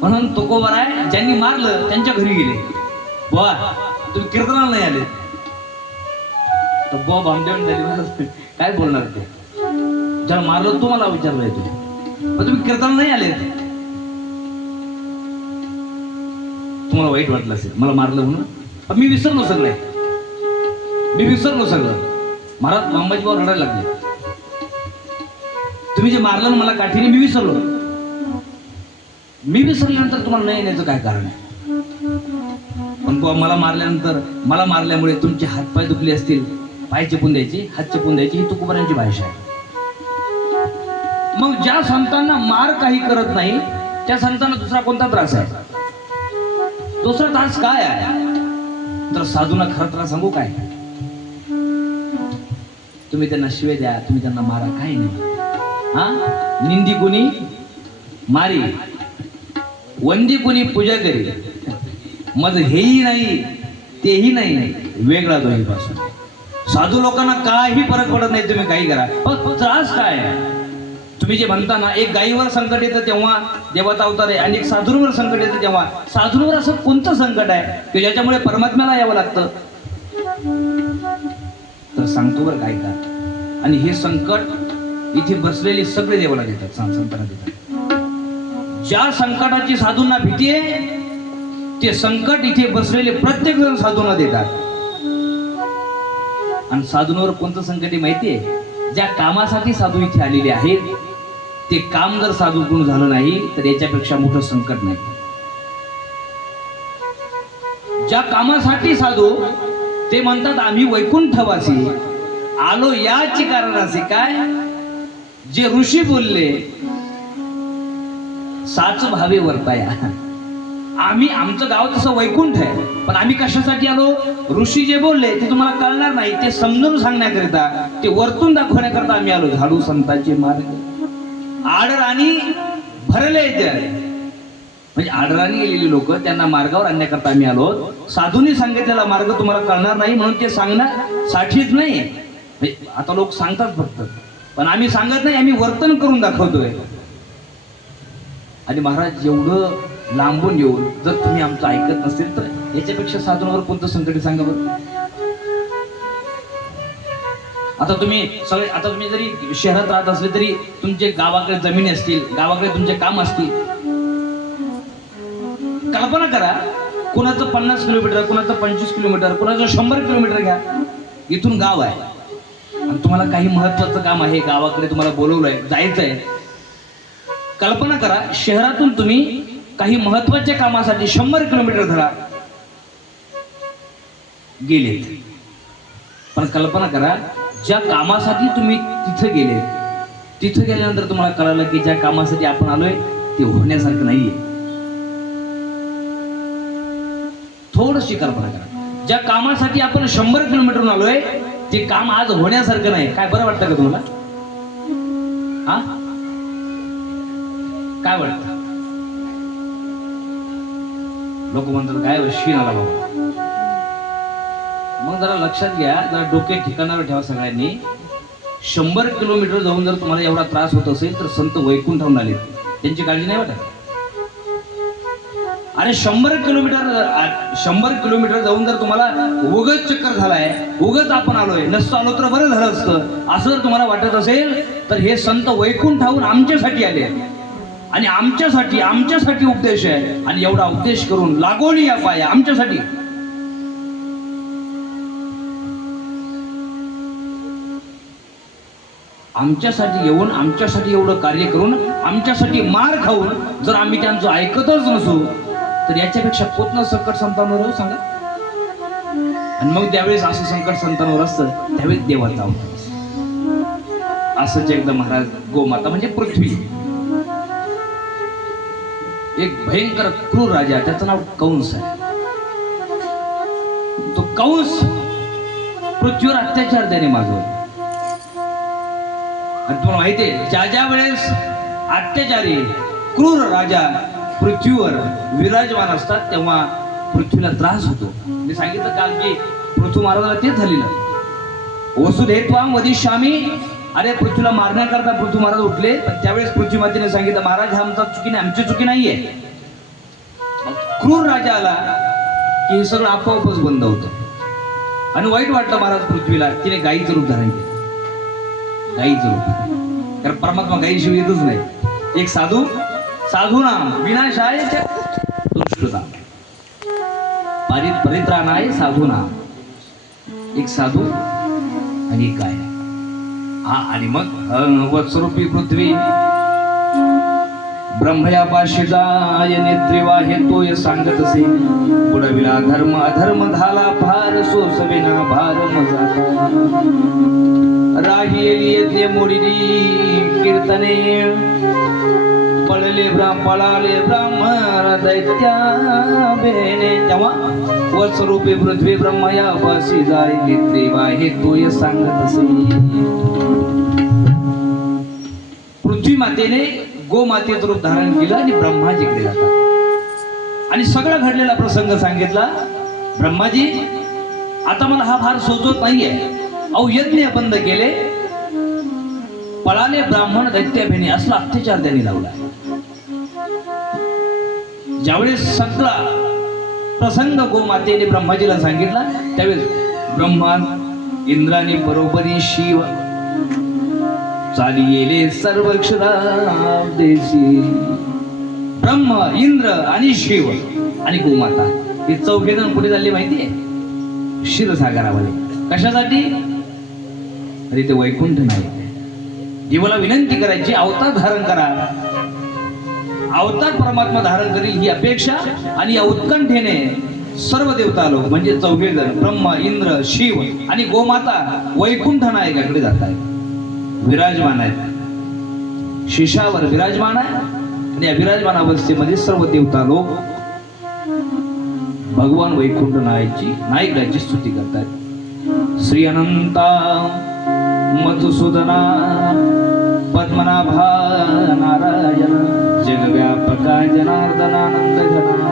म्हणून तुकोबारा ज्यांनी मारलं त्यांच्या घरी गेले. बुवा तुम्ही कीर्तनाला नाही आले. तर बुवा भामदेवण झाली, काय बोलणार ते? ज्याला मारलं तुम्हाला विचारलं येतो, पण तुम्ही कीर्तनाला नाही आले, तुम्हाला वाईट वाटलं असेल मला मारलं म्हणून. मी विसरलो सगळं, मी विसरलो सगळं. महाराज अंबाजी बाबा रडायला लागले, तुम्ही जे मारलं ना मला काठीने, मी विसरलो. मी विसरल्यानंतर तुम्हाला नाही येण्याचं काय कारण आहे? पण मला मारल्यानंतर, मला मारल्यामुळे तुमचे हातपाय दुखले असतील, पाय चेपून द्यायची, हात चेपून द्यायची, ही तुकोबारांची भाषा आहे. मग ज्या संतांना मार काही करत नाही त्या संतांना दुसरा कोणता त्रास आहे? दुसरा त्रास काय आहे? तर साधूंना खरा त्रास सांगू काय? तुम्ही त्यांना शिवे द्या, तुम्ही त्यांना मारा, काही नाही. हा, निंदी कोणी मारी, वंदी कोणी पूजा करी, मग हेही नाही तेही नाही, वेगळा दोन्हीपासून. साधू लोकांना काही फरक पडत नाही, तुम्ही काही करा. त्रास काय आहे? तुम्ही जे म्हणता ना, एक गायीवर संकट येतं तेव्हा देवता अवतार आहे, आणि एक साधूंवर संकट येतं तेव्हा. साधूंवर असं कोणतं संकट आहे की ज्याच्यामुळे परमात्म्याला यावं लागतं? तर सांगतो बरं काय का. आणि हे संकट इथे बसलेले सगळे देवाला देतात, संतांना देतात. ज्या संकटाची साधूंना भीती आहे ते संकट इथे बसलेले प्रत्येक जण साधूंना देतात. आणि साधूंवर कोणतं संकट आहे माहितीये? ज्या कामासाठी साधू इथे आलेले आहेत ते काम जर साधूकडून झालं नाही तर याच्यापेक्षा मोठं संकट नाही. ज्या कामासाठी साधू ते म्हणतात आम्ही वैकुंठवासी आलो याची कारण असे काय, जे ऋषी बोलले साच भावे वर्ताया. आम्ही, आमचं गाव तसं वैकुंठ आहे, पण आम्ही कशासाठी आलो? ऋषी जे बोलले ते तुम्हाला कळणार नाही, ते समजून सांगण्याकरिता, ते वरतून दाखवण्याकरता आम्ही आलो. झाडू संतांचे मार्ग आडराणी भरले, म्हणजे आडराणी गेलेली लोक त्यांना मार्गावर आणण्याकरता आम्ही आलो. साधूंनी सांगितलेला मार्ग तुम्हाला कळणार नाही म्हणून ते सांगण्यासाठीच नाही. आता लोक सांगतात फक्त, पण आम्ही सांगत नाही, आम्ही वर्तन करून दाखवतोय. आणि महाराज एवढं लांबून येऊन जर तुम्ही आमचं ऐकत नसेल तर याच्यापेक्षा साधूंवर कोणतं संकट सांगा बरं. आता तुम्ही सगळे, आता तुम्ही जरी शहरात राहत असले तरी तुमचे गावाकडे जमिनी असतील, गावाकडे तुमचे काम असतील. कल्पना करा, कुणाचं 50 किलोमीटर, कुणाचं 25 किलोमीटर, कुणाचं 100 किलोमीटर घ्या, इथून गाव आहे आणि तुम्हाला काही महत्वाचं काम आहे, गावाकडे तुम्हाला बोलवलंय, जायचंय. कल्पना करा, शहरातून तुम्ही काही महत्वाच्या कामासाठी 100 किलोमीटर धरा गेलेत. पण कल्पना करा, ज्या कामासाठी तुम्ही तिथे गेले, तिथे गेल्यानंतर तुम्हाला कळालं की ज्या कामासाठी आपण आलोय ते होण्यासारखं नाहीये. थोडीशी कल्पना करा, ज्या कामासाठी आपण 100 किलोमीटरहून आलोय ते काम आज होण्यासारखं नाही. काय बरं वाटतं का तुम्हाला? हा, काय वाटतं? लोक म्हणतात काय शीण आला बाबा. मग जरा लक्षात घ्या, जरा डोके ठिकाणावर ठेवा सगळ्यांनी. 100 किलोमीटर जाऊन जर तुम्हाला एवढा त्रास होत असेल तर संत वैकुंठाहून आले, त्यांची काळजी नाही वाटत. अरे 100 किलोमीटर जाऊन जर तुम्हाला उगच चक्कर झालाय, उगच आपण आलोय, नसतो आलो तर बरं झालं असतं, असं जर तुम्हाला वाटत असेल तर हे संत वैकुंठाहून आमच्यासाठी आले आणि आमच्यासाठी उपदेश आहे. आणि एवढा उपदेश करून लागोनी या पाया आमच्यासाठी. आमच्यासाठी येऊन, आमच्यासाठी एवढं कार्य करून, आमच्यासाठी मार खाऊन जर आम्ही त्यांचं ऐकतच नसू तर याच्यापेक्षा कोणतं संकट संतांवर हो सांगा. आणि मग त्यावेळेस असं संकट संतांवर असतं त्यावेळेस देवाचा अवतार असतं. असंच एकदा महाराज गोमाता म्हणजे पृथ्वी, एक भयंकर क्रूर राजा, त्याचं नाव कंस आहे. तो कंस पृथ्वीवर अत्याचार त्याने माजवला. आणि तुम्हाला माहिती आहे, ज्या वेळेस अत्याचारी क्रूर राजा पृथ्वीवर विराजमान असतात तेव्हा पृथ्वीला त्रास होतो. मी सांगितलं काल की पृथ्वी महाराजाला तेच झालेलं. वसुधैत्वाम वदिष्यामी, अरे पृथ्वीला मारण्याकरता पृथ्वी महाराज उठले. पण त्यावेळेस पृथ्वी मातेने सांगितलं महाराज आमचा चुकी नाही, आमची चुकी नाहीये. क्रूर राजा आला की हे सगळं आपोआपच बंद होतं. आणि वाईट वाटलं महाराज पृथ्वीला, तिने गायीचं रूप धारण केलं. गायीचं रूप, कारण परमात्मा गायीशिवाय येतच नाही. एक साधू नाम विनाशाय दुष्टता, परित्राणाय साधू नाम. एक साधू आणि एक गाय. हा, आणि मग वत्सरूपी पृथ्वी ब्रह्मया पाशिताय नेत्रिवाहे तोय सांगत असे. बुडविला धर्म अधर्म झाला भार, सोसविना भार मजाता. राहिली यज्ञ मोडिली कीर्तने, पळाले ब्राह्मण दैत्या बेने. तेव्हा वत्सरूपी पृथ्वी ब्रह्मया पाशी जाय नेत्रिवाहे तोय सांगत असे. पृथ्वी मातेने गोमातेचं रूप धारण केलं आणि ब्रह्माजीकडे जातात आणि सगळा घडलेला प्रसंग सांगितला. ब्रह्माजी, आता मला हा भार सोचत नाहीये. अहो यज्ञ बंद केले, पळाले ब्राह्मण दैत्याभिने, असला अत्याचार त्यांनी लावला. ज्यावेळेस सगळा प्रसंग गोमातेने ब्रह्माजीला सांगितला त्यावेळेस ब्रह्मा इंद्राने बरोबरी शिव चाली येले सर्व क्षरादेशी. ब्रह्म, इंद्र आणि शिव आणि गोमाता हे चौघे जण कुठे चालले माहितीये? क्षीरसागरामध्ये. कशासाठी? अरे ते वैकुंठ नाही. देवाला विनंती करायची अवतार धारण करा, अवतार परमात्मा धारण करील ही अपेक्षा. आणि या उत्कंठेने सर्व देवता लोक म्हणजे चौघे जण ब्रह्म, इंद्र, शिव आणि गोमाता वैकुंठ नायकाकडे जात आहेत, विराजमान आहेत. शिशावर विराजमान आहे आणि या विराजमान अवस्थेमध्ये सर्व देवता लोक भगवान वैकुंठ नायकाची स्तुती करतात. श्री अनंता मधुसूदना पद्मनाभा नारायण जगव्यापका जनार्दनानंद घना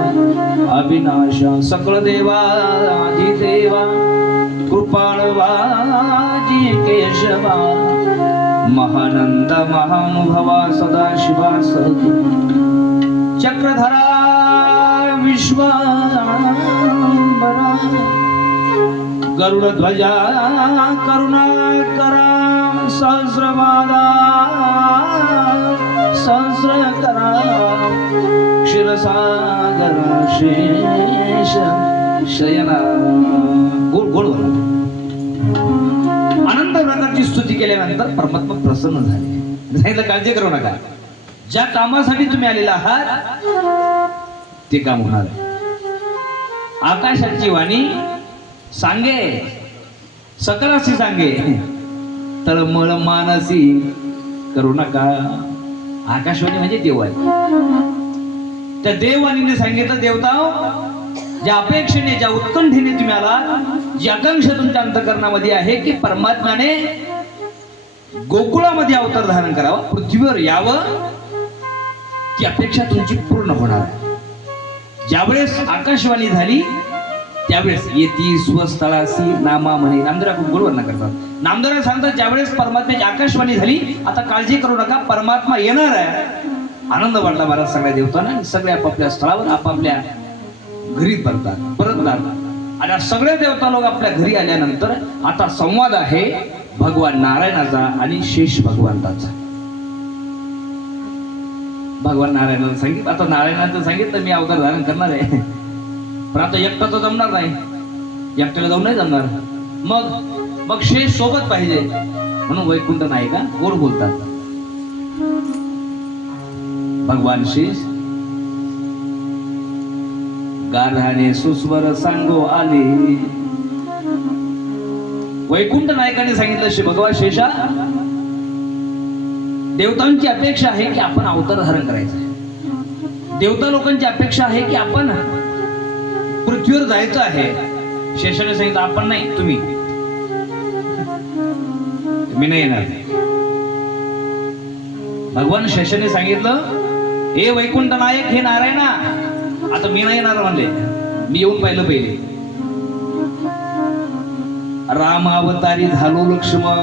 अविनाशा सकळ देवाधिदेवा कृपाळवाजी केशवा महानंद महानुभवा सदाशिवा चक्रधरा विश्वांबरा गरुडध्वजा करुणाकरा सहस्रपादा सहस्रकरा क्षीरसागर शेष शयना. गोड गोड अनंत प्रकारची स्तुती केल्यानंतर परमात्मा प्रसन्न झाले. सांगितलं काळजी करू नका, ज्या कामासाठी तुम्ही आलेला आहात ते काम होणार आहे. आकाशाची वाणी सांगे सकलासी सांगे तळमळ मानसी करू नका. आकाशवाणी म्हणजे देव आहे. त्या देववाणीने सांगितलं देवता ज्या अपेक्षेने ज्या उत्कंठेने तुम्ही आला, जी आकांक्षा तुमच्या अंतःकरणामध्ये आहे की परमात्म्याने गोकुळामध्ये अवतार धारण करावा, पृथ्वीवर यावं, ती अपेक्षा तुमची पूर्ण होणार आहे. ज्यावेळेस आकाशवाणी झाली त्यावेळेस येती स्वस्थळासी नामा म्हणे. नामदेव खूप गोड वर्णन करतात. नामदेव सांगतात ज्यावेळेस परमात्म्याची आकाशवाणी झाली, आता काळजी करू नका, परमात्मा येणार आहे. आनंद वाटला महाराज सगळ्या देवतांना. सगळ्या आपापल्या स्थळावर आपापल्या घरी परततात. आणि सगळे देवता लोक आपल्या घरी आल्यानंतर आता संवाद आहे भगवान नारायणाचा आणि शेष भगवंताचा. भगवान नारायणाला सांगितलं, आता नारायणाचं सांगितलं मी अवतार धारण करणार आहे, पण आता एकटा तर जमणार नाही, एकट्याला जाऊन नाही जमणार. मग शेष सोबत पाहिजे, म्हणून वैकुंठ नाही का गोड बोलतात. भगवान शेष गाढाने सुस्वर सांगो आले. वैकुंठ नायकाने सांगितलं श्री भगवान शेषा, देवतांची अपेक्षा आहे की आपण अवतार धारण करायचं. देवता लोकांची अपेक्षा आहे की आपण पृथ्वीवर जायचं आहे. शेषाने सांगितलं आपण नाही, तुम्ही. मी नाही येणार. भगवान शेषाने सांगितलं हे वैकुंठ नायक, हे नारायणा, आता मी नाही येणार म्हणले, मी येऊन पाहिलं पहिले. राम अवतारी झालो लक्ष्मण,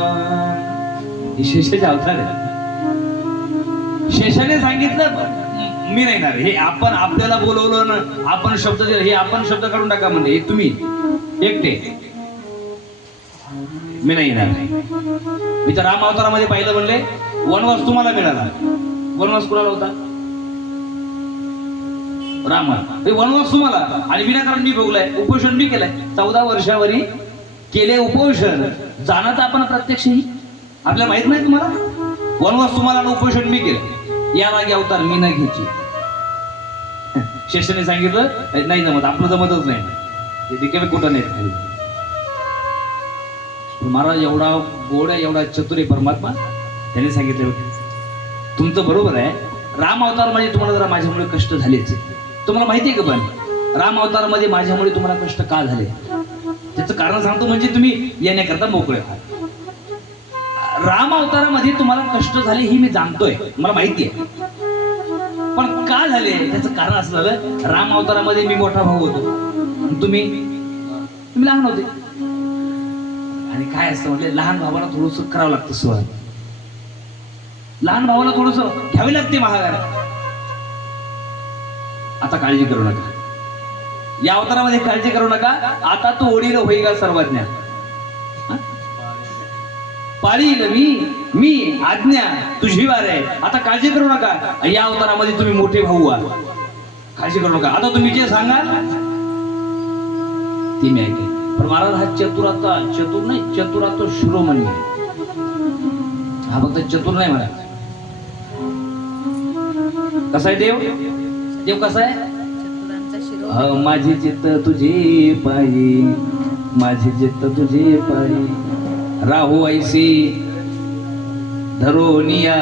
शेषाचे अवतार आहे. शेषाने सांगितलं मी नाही येणार. हे आपण आपल्याला बोलवलं ना, आपण शब्द दिला, हे आपण शब्द काढून टाका म्हणजे, हे तुम्ही एकटे, मी नाही येणार. मी तर राम अवतारामध्ये पाहिलं म्हणले वनवास तुम्हाला मिळाला. वनवास कुणाला होता? राम. वनवास तुम्हाला, आणि विनाकारण मी भोगलाय, उपोषण मी केलंय. 14 वर्षावरी केले उपोषण, जाणत आपण प्रत्यक्षही आपल्याला माहित नाही. तुम्हाला वनवास तुम्हाला आणि उपोषण मी केलं, या मागे अवतार मी नाही घ्यायची. शेषाने सांगितलं नाही जमत, आपलं जमतच नाही, ते दिके कुठं नाही. महाराज एवढा गोड आहे, एवढा चतुर आहे परमात्मा. त्याने सांगितलं तुमचं बरोबर आहे, राम अवतार मध्ये तुम्हाला जरा माझ्यामुळे कष्ट झालेच. तुम्हाला माहिती आहे का, पण राम अवतार मध्ये माझ्यामुळे तुम्हाला कष्ट का झाले त्याचं कारण सांगतो, म्हणजे तुम्ही येण्याकरता मोकळे आहात. राम अवतारामध्ये तुम्हाला कष्ट झाले ही मी जाणतोय, मला माहिती आहे, पण का झाले त्याचं कारण असं झालं, राम अवतारामध्ये मी मोठा भाऊ होतो, तुम्ही लहान होते. आणि काय असतं म्हणजे लहान भावाला थोडस करावं लागतं सहन, लहान भावाला थोडस घ्यावी लागते महागार. आता काळजी करू नका, या अवतारामध्ये काळजी करू नका. आता तो ओढील होईगा सर्वज्ञ, पाळील मी आज्ञा तुझी वार आहे. आता काळजी करू नका, या अवतारामध्ये तुम्ही मोठे भाऊ आहात, काळजी करू नका. आता तुम्ही जे सांगाल ती मी ऐकेल. पण महाराज हा चतुर नाही, चतुराचा शिरोमणी आहे. हा फक्त चतुर नाही महाराज. कसा आहे देव कसा आहे? माझी चित्त तुझे पायी, माझी चित्त तुझे पायी, राहू ऐसी धरोनिया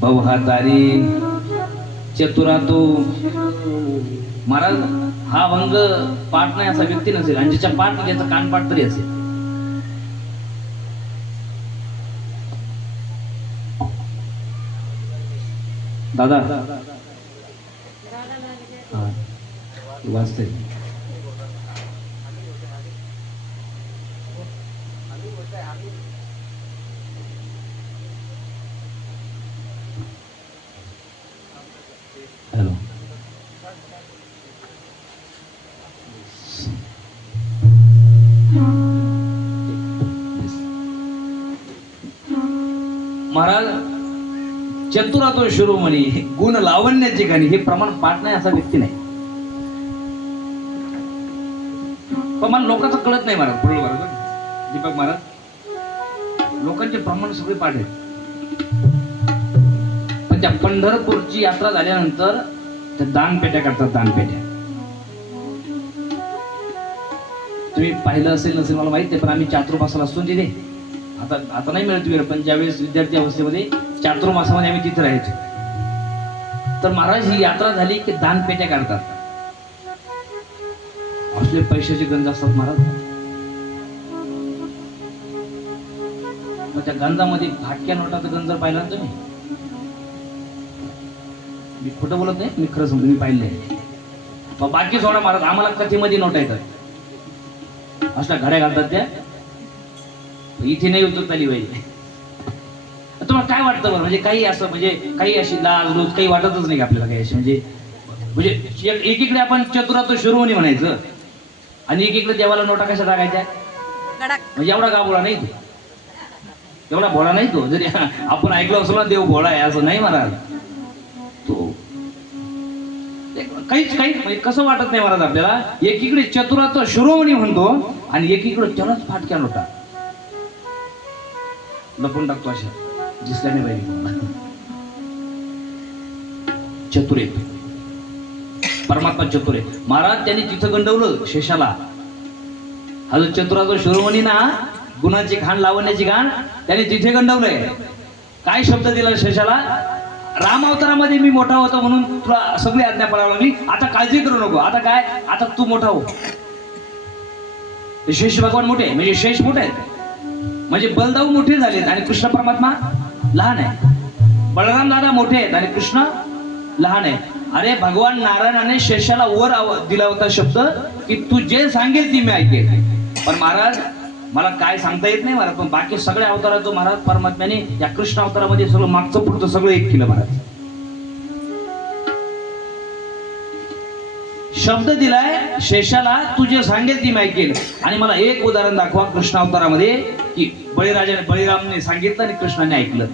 भवहातारी चतुरा तो. महाराज हा भंग पाठ नाही असा व्यक्ती नसेल, आणि ज्याच्या पाठ ज्याचा कानपाठ तरी असेल. दादा वाचते. हॅलो, महाराज चतुरा तो शिरोमणी, गुण लावण्याची गाणी, हे प्रमाण पाठ नाही असा व्यक्ती नाही. पण मला लोकांचं कळत नाही महाराज. बरोबर दीपक महाराज, लोकांचे प्रमाण सगळे पाठ आहेत. पण त्या पंढरपूरची यात्रा झाल्यानंतर त्या दानपेट्या करतात, दानपेट्या. तुम्ही पाहिलं असेल नसेल मला माहित नाही, पण आम्ही चातुर्मासाला असतो तिथे. आता नाही मिळत वेळ, पण ज्यावेळेस विद्यार्थी अवस्थेमध्ये चातुर्मासामध्ये आम्ही तिथे राहायचो. तर महाराज ही यात्रा झाली की दानपेट्या काढतात. असले पैशाचे गंज असतात महाराज. मग त्या गंजामध्ये फाटक्या नोटाचा गंज पाहिला ना तुम्ही? मी खोटं बोलत नाही, मी खरं समजून मी पाहिलंय. बाकी सोडा महाराज, आम्हाला कथेमध्ये नोटा येतात, अशा घड्या घालतात त्या, इथे नाही उतरत आली पाहिजे. तुम्हाला काय वाटतं बरं, म्हणजे काही असं, म्हणजे काही अशी लाज लूज काही वाटतच नाही का आपल्याला काही अशी, म्हणजे एकीकडे आपण चतुराचं शिरोमणी म्हणायचं आणि एकीकडे देवाला नोटा कशा टाकायच्या, म्हणजे एवढा गाभोळा नाही तो, एवढा भोळा नाही तो. जरी आपण ऐकलं असं ना देव भोळा आहे असं नाही महाराज, तो काहीच म्हणजे कसं वाटत नाही महाराज आपल्याला. एकीकडे चतुराचं शिरोमणी म्हणतो आणि एकीकडे त्यालाच फाटक्या नोटा लपून टाकतो, अशा दिसल्या नाही पाहिजे. चतुर आहे परमात्मा, चतुर आहे महाराज. त्यांनी तिथं गंडवलं शेषाला, हा जो चतुराचा शिरोमणी ना, गुणाची घाण लावण्याची घाण, त्याने तिथे गंडवलंय. काय शब्द दिला शेषाला, राम अवतारामध्ये मी मोठा होतो म्हणून तुला सगळी आज्ञा पाळावी लागली, आता काळजी करू नको, आता काय, आता तू मोठा हो. शेष भगवान मोठे म्हणजे शेष मोठे आहेत, म्हणजे बलदाऊ मोठे झालेत आणि कृष्ण परमात्मा लहान आहे. बलराम दादा मोठे आहेत आणि कृष्ण लहान आहे. अरे भगवान नारायणाने शेषाला वर दिला होता शब्द की तू जे सांगेल ती मी ऐकेल. पण महाराज मला काय सांगता येत नाही महाराज, पण बाकी सगळ्या अवतारात महाराज परमात्म्याने या कृष्ण अवतारामध्ये सगळं मागचं पुढचं सगळं एक केलं महाराज. शब्द दिलाय शेषाला, तू जे सांगेल ती मी ऐकेल. आणि मला एक उदाहरण दाखवा कृष्ण अवतारामध्ये की बळीरामने सांगितलं आणि कृष्णाने ऐकलं.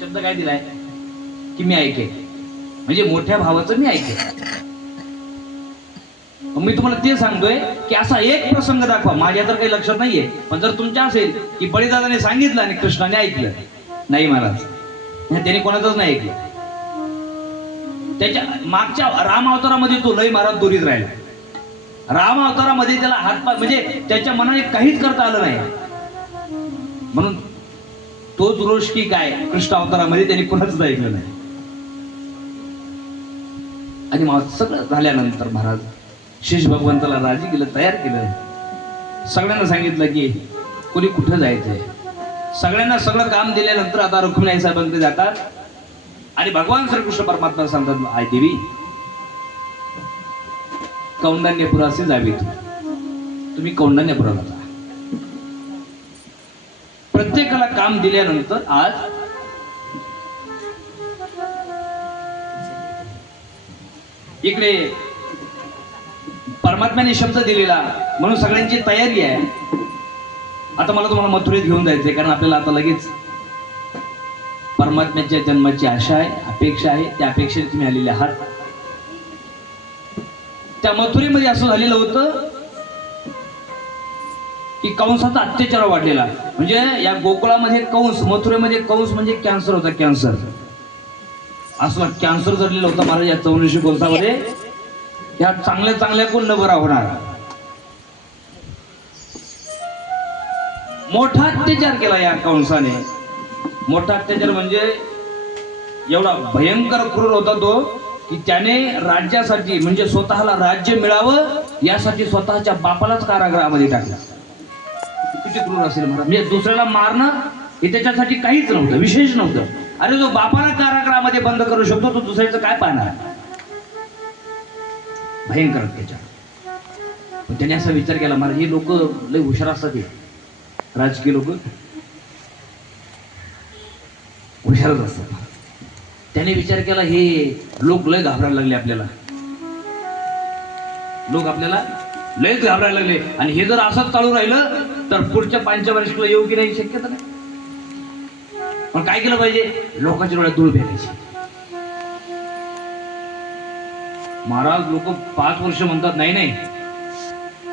शब्द काय दिलाय की मी ऐकेल, म्हणजे मोठ्या भावाचं मी ऐकेल. मी तुम्हाला ते सांगतोय की असा एक प्रसंग दाखवा, माझ्या तर काही लक्षात नाहीये, पण जर तुमच्या असेल की बळीदादाने सांगितलं आणि कृष्णाने ऐकलं. नाही महाराज, त्याने कोणाचंच नाही ऐकलं. त्याच्या मागच्या राम अवतारामध्ये तो लय महाराज दोरीत राहिला. राम अवतारामध्ये त्याला हातपाय म्हणजे त्याच्या मनाने काहीच करता आलं नाही, म्हणून तोच रोष की काय कृष्ण अवतारामध्ये त्यांनी कोणाच ऐकलं नाही. आणि मग सगळं झाल्यानंतर महाराज शेष भगवंताला राजी केलं, तयार केलं. सगळ्यांना सांगितलं की कोणी कुठं जायचंय. सगळ्यांना सगळं काम दिल्यानंतर आता रुक्मिणी साहेबांकडे जातात आणि भगवान श्रीकृष्ण परमात्मा सांगतात, आय देवी कौंडण्यपुराचे जावे, तुम्ही कौंडण्यपुराला जा. प्रत्येकाला काम दिल्यानंतर आज इकडे परमात्म्याने शब्द दिलेला म्हणून सगळ्यांची तयारी आहे. आता मला तुम्हाला मथुरेत घेऊन जायचंय, कारण आपल्याला आता लगेच परमात्म्याच्या जन्माची आशा आहे, अपेक्षा आहे. त्या अपेक्षेने तुम्ही आलेले आहात. त्या मथुरेमध्ये असं झालेलं होतं की कंसाचा अत्याचार वाढलेला, म्हणजे या गोकुळामध्ये कंस, मथुरेमध्ये कंस म्हणजे कॅन्सर होता, कॅन्सर असला कॅन्सर झालेला होता महाराज या 84 कंसामध्ये. ह्या चांगल्या चांगल्या कोण न बरा होणार. मोठा अत्याचार केला या कंसाने. मोठा अत्याचार म्हणजे एवढा भयंकर क्रूर होता तो की त्याने राज्यासाठी म्हणजे स्वतःला राज्य मिळावं यासाठी स्वतःच्या बापालाच कारागृहामध्ये टाकला. किती क्रूर असेल महाराज, म्हणजे दुसऱ्याला मारणं हे त्याच्यासाठी काहीच नव्हतं, विशेष नव्हतं. अरे जो बापाला कारागृहामध्ये बंद करू शकतो तो दुसऱ्याचं काय पाहणार. भयंकर अत्याचार. पण त्याने असा विचार केला, महाराज हे लोक लय हुशार असतात, राजकीय लोक हुशारच असतात. त्याने विचार केला हे लोक लय घाबरायला लागले आपल्याला, लोक आपल्याला लय घाबरायला लागले आणि हे जर असंच चालू राहिलं तर पुढच्या 5 वर्षाला येऊ की नाही शक्यता नाही. पण काय केलं पाहिजे, लोकांच्या डोळ्यात धूळ फेकायची. महाराज लोक 5 वर्ष म्हणतात नाही नाही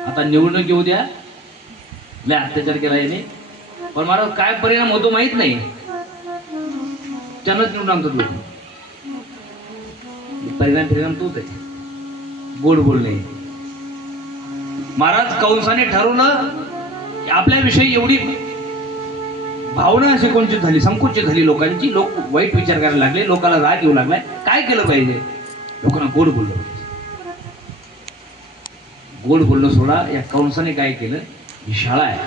आता निवडणूक येऊ द्या, लय अत्याचार केला याने. पण महाराज काय परिणाम होतो माहित नाही, त्यांनाच निवडून आणतात लोक. परिणाम तोच आहे, गोड बोलणे. महाराज कंसाने ठरवलं की आपल्याविषयी एवढी भावना अशी कोणची झाली, संकुचित झाली लोकांची. लोक वाईट विचार करायला लागले, लोकांना राग येऊ लागलाय. काय केलं पाहिजे, लोकांना गोड बोललं पाहिजे. गोड बोलणं सोडा, या कंसाने काय केलं, ही शाळा आहे,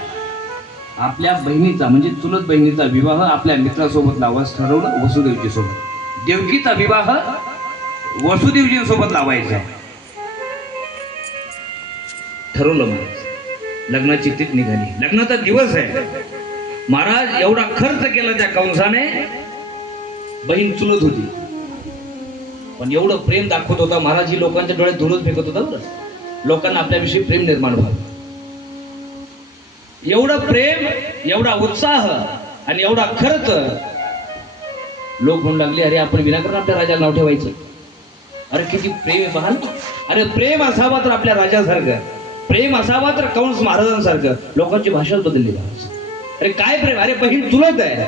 आपल्या बहिणीचा म्हणजे चुलत बहिणीचा विवाह आपल्या मित्रासोबत लावायचं ठरवलं, वसुदेवची सोबत. देवकीचा विवाह वसुदेवजींसोबत लावायचा आहे. ठरवलं महाराज, लग्नाची तीच निघाली. लग्नाचा दिवस आहे. महाराज एवढा खर्च केला त्या कंसाने. बहीण चुलत होती पण एवढं प्रेम दाखवत होता महाराज, ही लोकांच्या डोळ्यात धुळच फेकत होता बरं. लोकांना आपल्याविषयी प्रेम निर्माण व्हावं, एवढं प्रेम, एवढा उत्साह आणि एवढा खर्च. लोक म्हणू लागले, अरे आपण विनाकारण आपल्या राजाला नाव ठेवायचं. अरे किती प्रेम आहे पहा. अरे प्रेम असावा तर आपल्या राजासारखं, प्रेम असावा तर कंस महाराजांसारखं. लोकांची भाषाच बदलली महाराज. अरे काय प्रेम, अरे बहीण चुलत आहे.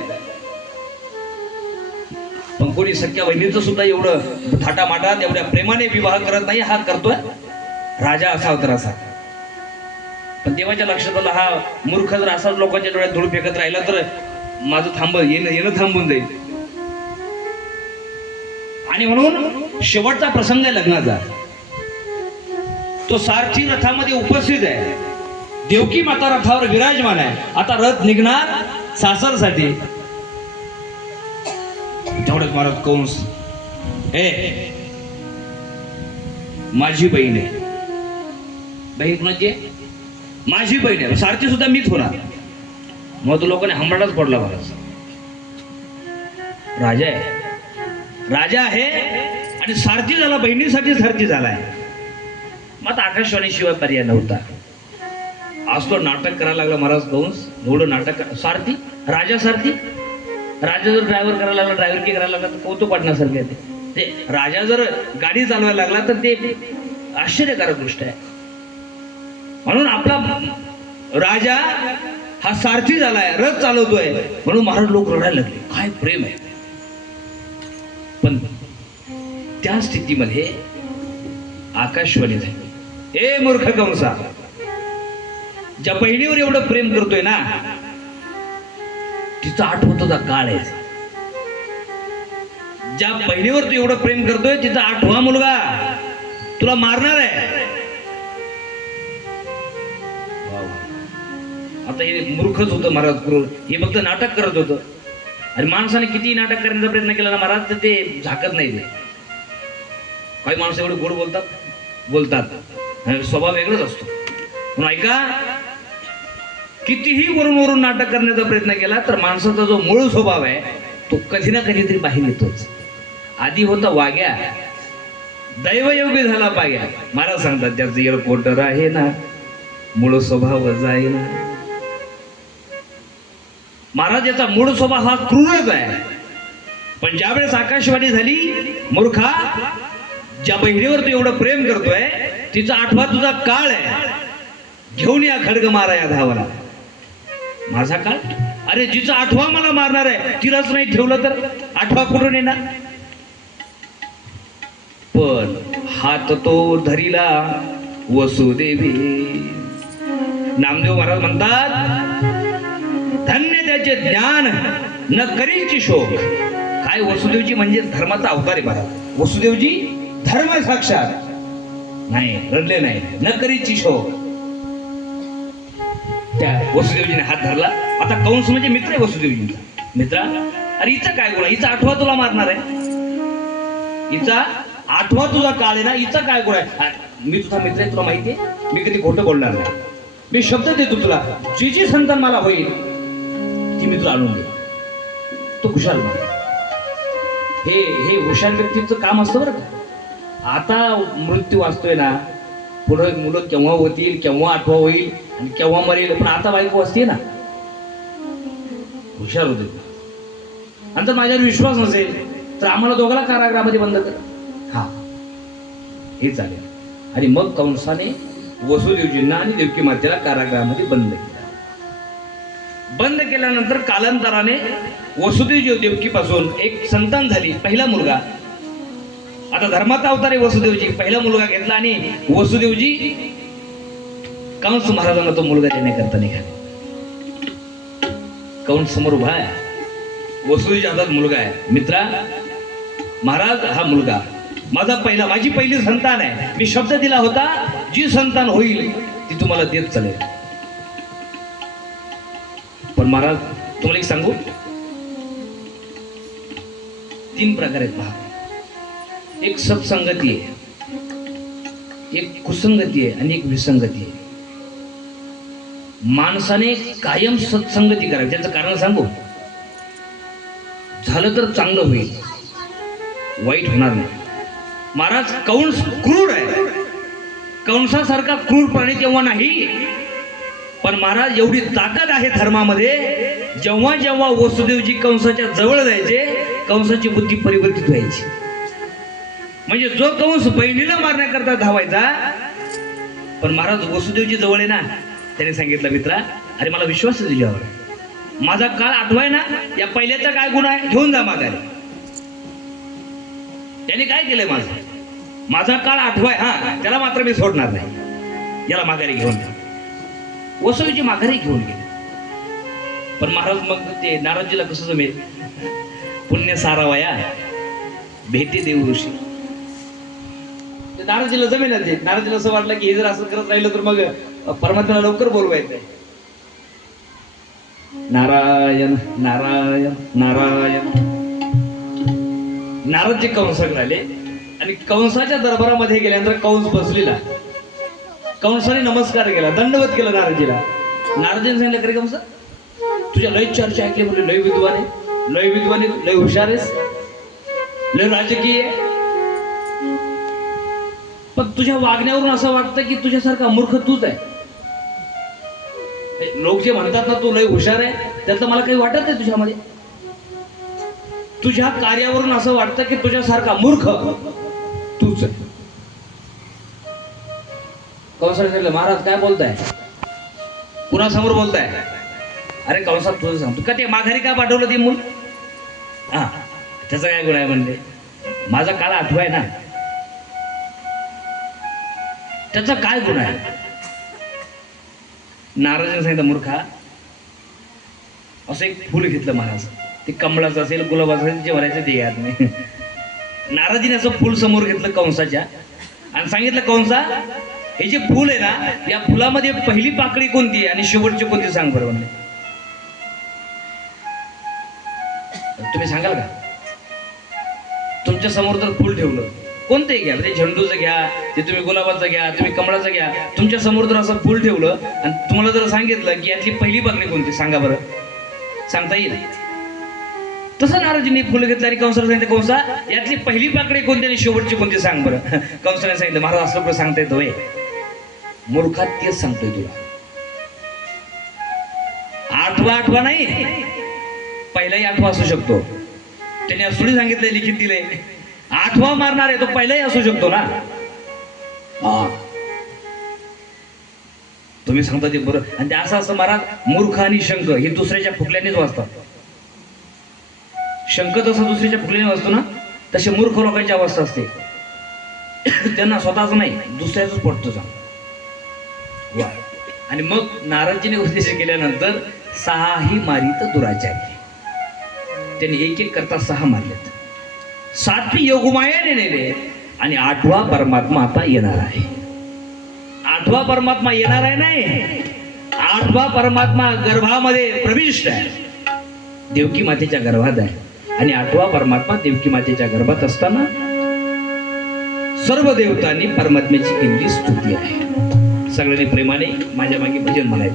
पण कोणी सख्या बहिणीचं सुद्धा एवढं थाटामाटात एवढ्या प्रेमाने विवाह करत नाही. हा करतोय राजा असावा तर असा. पण देवाच्या लक्षात आलं, हा मूर्ख जर असाच लोकांच्या डोळ्यात धूळ फेकत राहिला तर माझं येणं थांबून जाईल. आणि म्हणून शेवटचा प्रसंग आहे लग्नाचा. तो सारथी रथामध्ये उपस्थित आहे. देवकी माता रथावर विराजमान आहे. आता रथ निघणार सासरसाठी. तेवढंच महाराज कंस, हे माझी बहीण आहे. बहीण कोणाची? माझी बहीण आहे. सारथी सुद्धा मीच होणार. मग तो लोकांनी हमराटाच पडला महाराज. राजा आहे, राजा आहे आणि सारथी झाला, बहिणीसाठी सारथी झालाय. मग आता आकाशवाणी शिवाय पर्याय नव्हता. आज तो नाटक करायला लागला महाराज कंस. एवढं नाटक. सारथी, राजा सारथी. राजा जर ड्रायव्हर करायला लागला, ड्रायव्हर की करायला लागला तर कौतुक वाटण्यासारखे आहे ते. राजा जर गाडी चालवायला लागला तर ते आश्चर्यकारक गोष्ट आहे. म्हणून आपला राजा हा सारथी झालाय, रथ चालवतोय. म्हणून महाराज लोक रडायला लागले, काय प्रेम आहे. पण त्या स्थितीमध्ये आकाशवाणी झाली, ए मूर्ख कंसा, ज्या बहिणीवर एवढं प्रेम करतोय ना, तिचा आठवतोचा काळ आहे. ज्या बहिणीवर तू एवढं प्रेम करतोय तिचा 8वा मुलगा तुला मारणार आहे. आता हे मूर्खच होतं महाराज क्रूर. हे फक्त नाटक करत होतं. आणि माणसाने किती नाटक करण्याचा प्रयत्न केला ना महाराज, तर ते झाकत नाही. ते काही माणसं एवढे गोड बोलतात, स्वभाव वेगळाच असतो. म्हणून ऐका, कितीही वरून नाटक करण्याचा प्रयत्न केला तर माणसाचा जो मूळ स्वभाव आहे तो कधी ना कधीतरी बाहेर येतोच. आधी होता वाग्या, दैवयोगी झाला पाग्या. महाराज सांगतात, त्याचं एअरपोर्टर आहे ना, मूळ स्वभाव जाईना. महाराज याचा मूळ स्वभाव हा क्रूरच आहे. पण ज्यावेळेस आकाशवाणी झाली, मूर्खा, ज्या बहिणीवर तू एवढं प्रेम करतोय तिचा 8वा तुझा काळ आहे. घेऊन या खड्ग मारा या धावाला. माझा काळ? अरे जिचा 8वा मला मारणार आहे तिलाच नाही ठेवलं तर 8वा कुठून येणार. पण हात तो धरिला वसुदेवी. नामदेव महाराज म्हणतात, धन्य त्याचे ज्ञान न करीची शोक. काय वसुदेवजी म्हणजे धर्माचा अवतार आहे महाराज. वसुदेवजी धर्म साक्षात. नाही, रडले नाही, न करीची शोक. त्या वसुदेवजीने हात धरला. आता कंस म्हणजे मित्र आहे वसुदेवजींचा. मित्रा, अरे हिचं काय गुण आहे? हिचा 8वा तुला मारणार आहे. हिचा 8वा तुझा काळ आहे ना, हिचा काय गुण आहे? मी तुझा मित्र आहे, तुला माहिती आहे. मी कधी खोटं बोलणार नाही. मी शब्द देतो तुला, जी संतान मला होईल ती मी तुला आणून दे. तो खुशाल मार. हे हुशार व्यक्तीचं काम असतं बरं का. आता मृत्यू वाचतोय ना, पुढे मुलं केव्हा होतील, केव्हा 8वा होईल आणि केव्हा मरेल. पण आता बायको असते ना, हुशार होते. आणि जर माझ्यावर विश्वास नसेल तर आम्हाला दोघांना कारागृहामध्ये बंद कर. हा, हे चालेल. आणि मग कंसाने वसुदेवजींना आणि देवकी मातेला कारागृहामध्ये बंद केलं. बंद केल्यानंतर कालांतराने वसुदेवजी देवकीपासून एक संतान झाली, पहिला मुलगा. आता धर्माचा अवतार आहे वसुदेवजी. पहिला मुलगा घेतला आणि वसुदेवजी कंस महाराजांना तो मुलगा देण्याकरता निघाले. कंस समोर उभा आहे, वसुदेवजी हातात मुलगा आहे. मित्रा, महाराज हा मुलगा माझी पहिली संतान आहे. मी शब्द दिला होता, जी संतान होईल ती तुम्हाला देत चालेल. पण महाराज तुम्हाला एक सांगू, तीन प्रकार आहेत पहा. एक सत्संगती आहे, एक कुसंगती आहे आणि एक विसंगती आहे. माणसाने कायम सत्संगती करावी. त्याचं कारण सांगू, झालं तर चांगलं होईल, वाईट होणार नाही. महाराज कंस क्रूर आहे, कंसासारखा क्रूर प्राणी तेव्हा नाही, पण महाराज एवढी ताकद आहे धर्मामध्ये, जेव्हा जेव्हा वसुदेवजी कंसाच्या जवळ जायचे कंसाची बुद्धी परिवर्तित व्हायची. म्हणजे जो कंस बहिणीला मारण्याकरता धावायचा, पण महाराज वसुदेवजी जवळ आहे ना, त्याने सांगितलं मित्रा, अरे मला विश्वास आहे तुझ्यावर, माझा काळ आठवाय ना, या पहिल्याचा काय गुण आहे, घेऊन जा माघारी. त्याने काय केलंय, माझा काळ आठवाय, हा त्याला मात्र मी सोडणार नाही, याला माघारी घेऊन जा. वसुदेवजी माघारी घेऊन गेले. पण महाराज मग ते नारदजीला कसं जमेल, पुण्य सारावया भेटे देव ऋषी. नारदजीला जमेल ते. नारदजीला असं वाटलं की हे जर असं करत राहिलं तर मग परमात्म्याला लवकर बोलवायचंय. नारायण नारायण नारायण. नारदजी कंसाकडे आले आणि कंसाच्या दरबारामध्ये गेल्यानंतर कंस बसलेला. कंसाने नमस्कार केला, दंडवत केला नारदजीला. नारदजीने सांगितलं, करे कंस, तुझ्या लय चर्चा ऐकली, म्हणजे लय विद्वान आहे, लय विद्वान आहे, लय हुशार आहेस, लय राजकीय आहे, पण तुझ्या वागण्यावरून असं वाटतं की तुझ्यासारखा मूर्ख तूच आहे. लोक जे म्हणतात ना तू लय हुशार आहे, त्यातलं मला काही वाटत नाही तुझ्यामध्ये. तुझ्या कार्यावरून असं वाटतं की तुझ्यासारखा मूर्ख तूच आहे. कंसाने सांगितलं, महाराज काय बोलताय, कुणासमोर बोलताय? अरे कंसा तुझं सांगतो का, ते माघारी का पाठवलं ते मूल, हा त्याचा काय गुण आहे म्हणले, माझा काळ आठवाय ना, त्याचा काय गुण आहे? नारदाने सांगितलं, मूर्खा, असं एक फुल घेतलं महाराज, ते कमळाचं असेल, गुलाबाचं असेल, जे म्हणायचं ते याद नाही. नारदाजीने असं फुल समोर घेतलं कंसाच्या आणि सांगितलं, कंसा, हे जे फुल आहे ना, या फुलामध्ये पहिली पाकळी कोणती आहे आणि शेवटची कोणती, सांग बरं म्हणले. तुम्ही सांगाल का? तुमच्या समोर जर फुल ठेवलं, कोणतंही घ्या, ते झेंडूचं घ्या, ते तुम्ही गुलाबाचं घ्या, तुम्ही कमळाचं घ्या, तुमच्या समोर जर असं फुल ठेवलं आणि तुम्हाला जर सांगितलं की यातली पहिली पाकळी कोणती, सांगा बरं, सांगता येईल? तसं नारदजींनी फुल घेतलं आणि कंसाला सांगितलं, कंसा, यातली पहिली पाकळी कोणती आणि शेवटची कोणती, सांग बरं. कंसाने सांगितलं, महाराज असं सांगता येतं होय, मूर्खात तेच सांगतोय तुला. आठवा नाही, पहिलाही आठवा असू शकतो. त्याने असुडी सांगितलंय, लिखित दिलंय, आठवा मारणार आहे तो पहिलाही असू शकतो ना. तुम्ही सांगता ते बरं. आणि ते असं महाराज, मूर्ख आणि शंख हे दुसऱ्याच्या फुकल्यानेच वाचतात. शंख जसं दुसऱ्याच्या फुकल्याने वाचतो ना, तसे मूर्ख लोकांची अवस्था असते. त्यांना स्वतःच नाही, दुसऱ्याच पडतो जा. आणि मग नारदजीने उपदेश केल्यानंतर 6ही मारित दुराचारी, त्यांनी एक एक करता 6 मारलेत. 7वी योगमायाने नेले आणि 8वा परमात्मा आता येणार आहे. 8वा परमात्मा येणार आहे नाही, 8वा परमात्मा गर्भामध्ये प्रविष्ट आहे, देवकी मातेच्या गर्भात आहे. आणि 8वा परमात्मा देवकी मातेच्या गर्भात असताना सर्व देवतांनी परमात्म्याची केलेली स्तुती आहे. सगळ्यांनी प्रेमाने माझ्या मागे भजन म्हणायचं.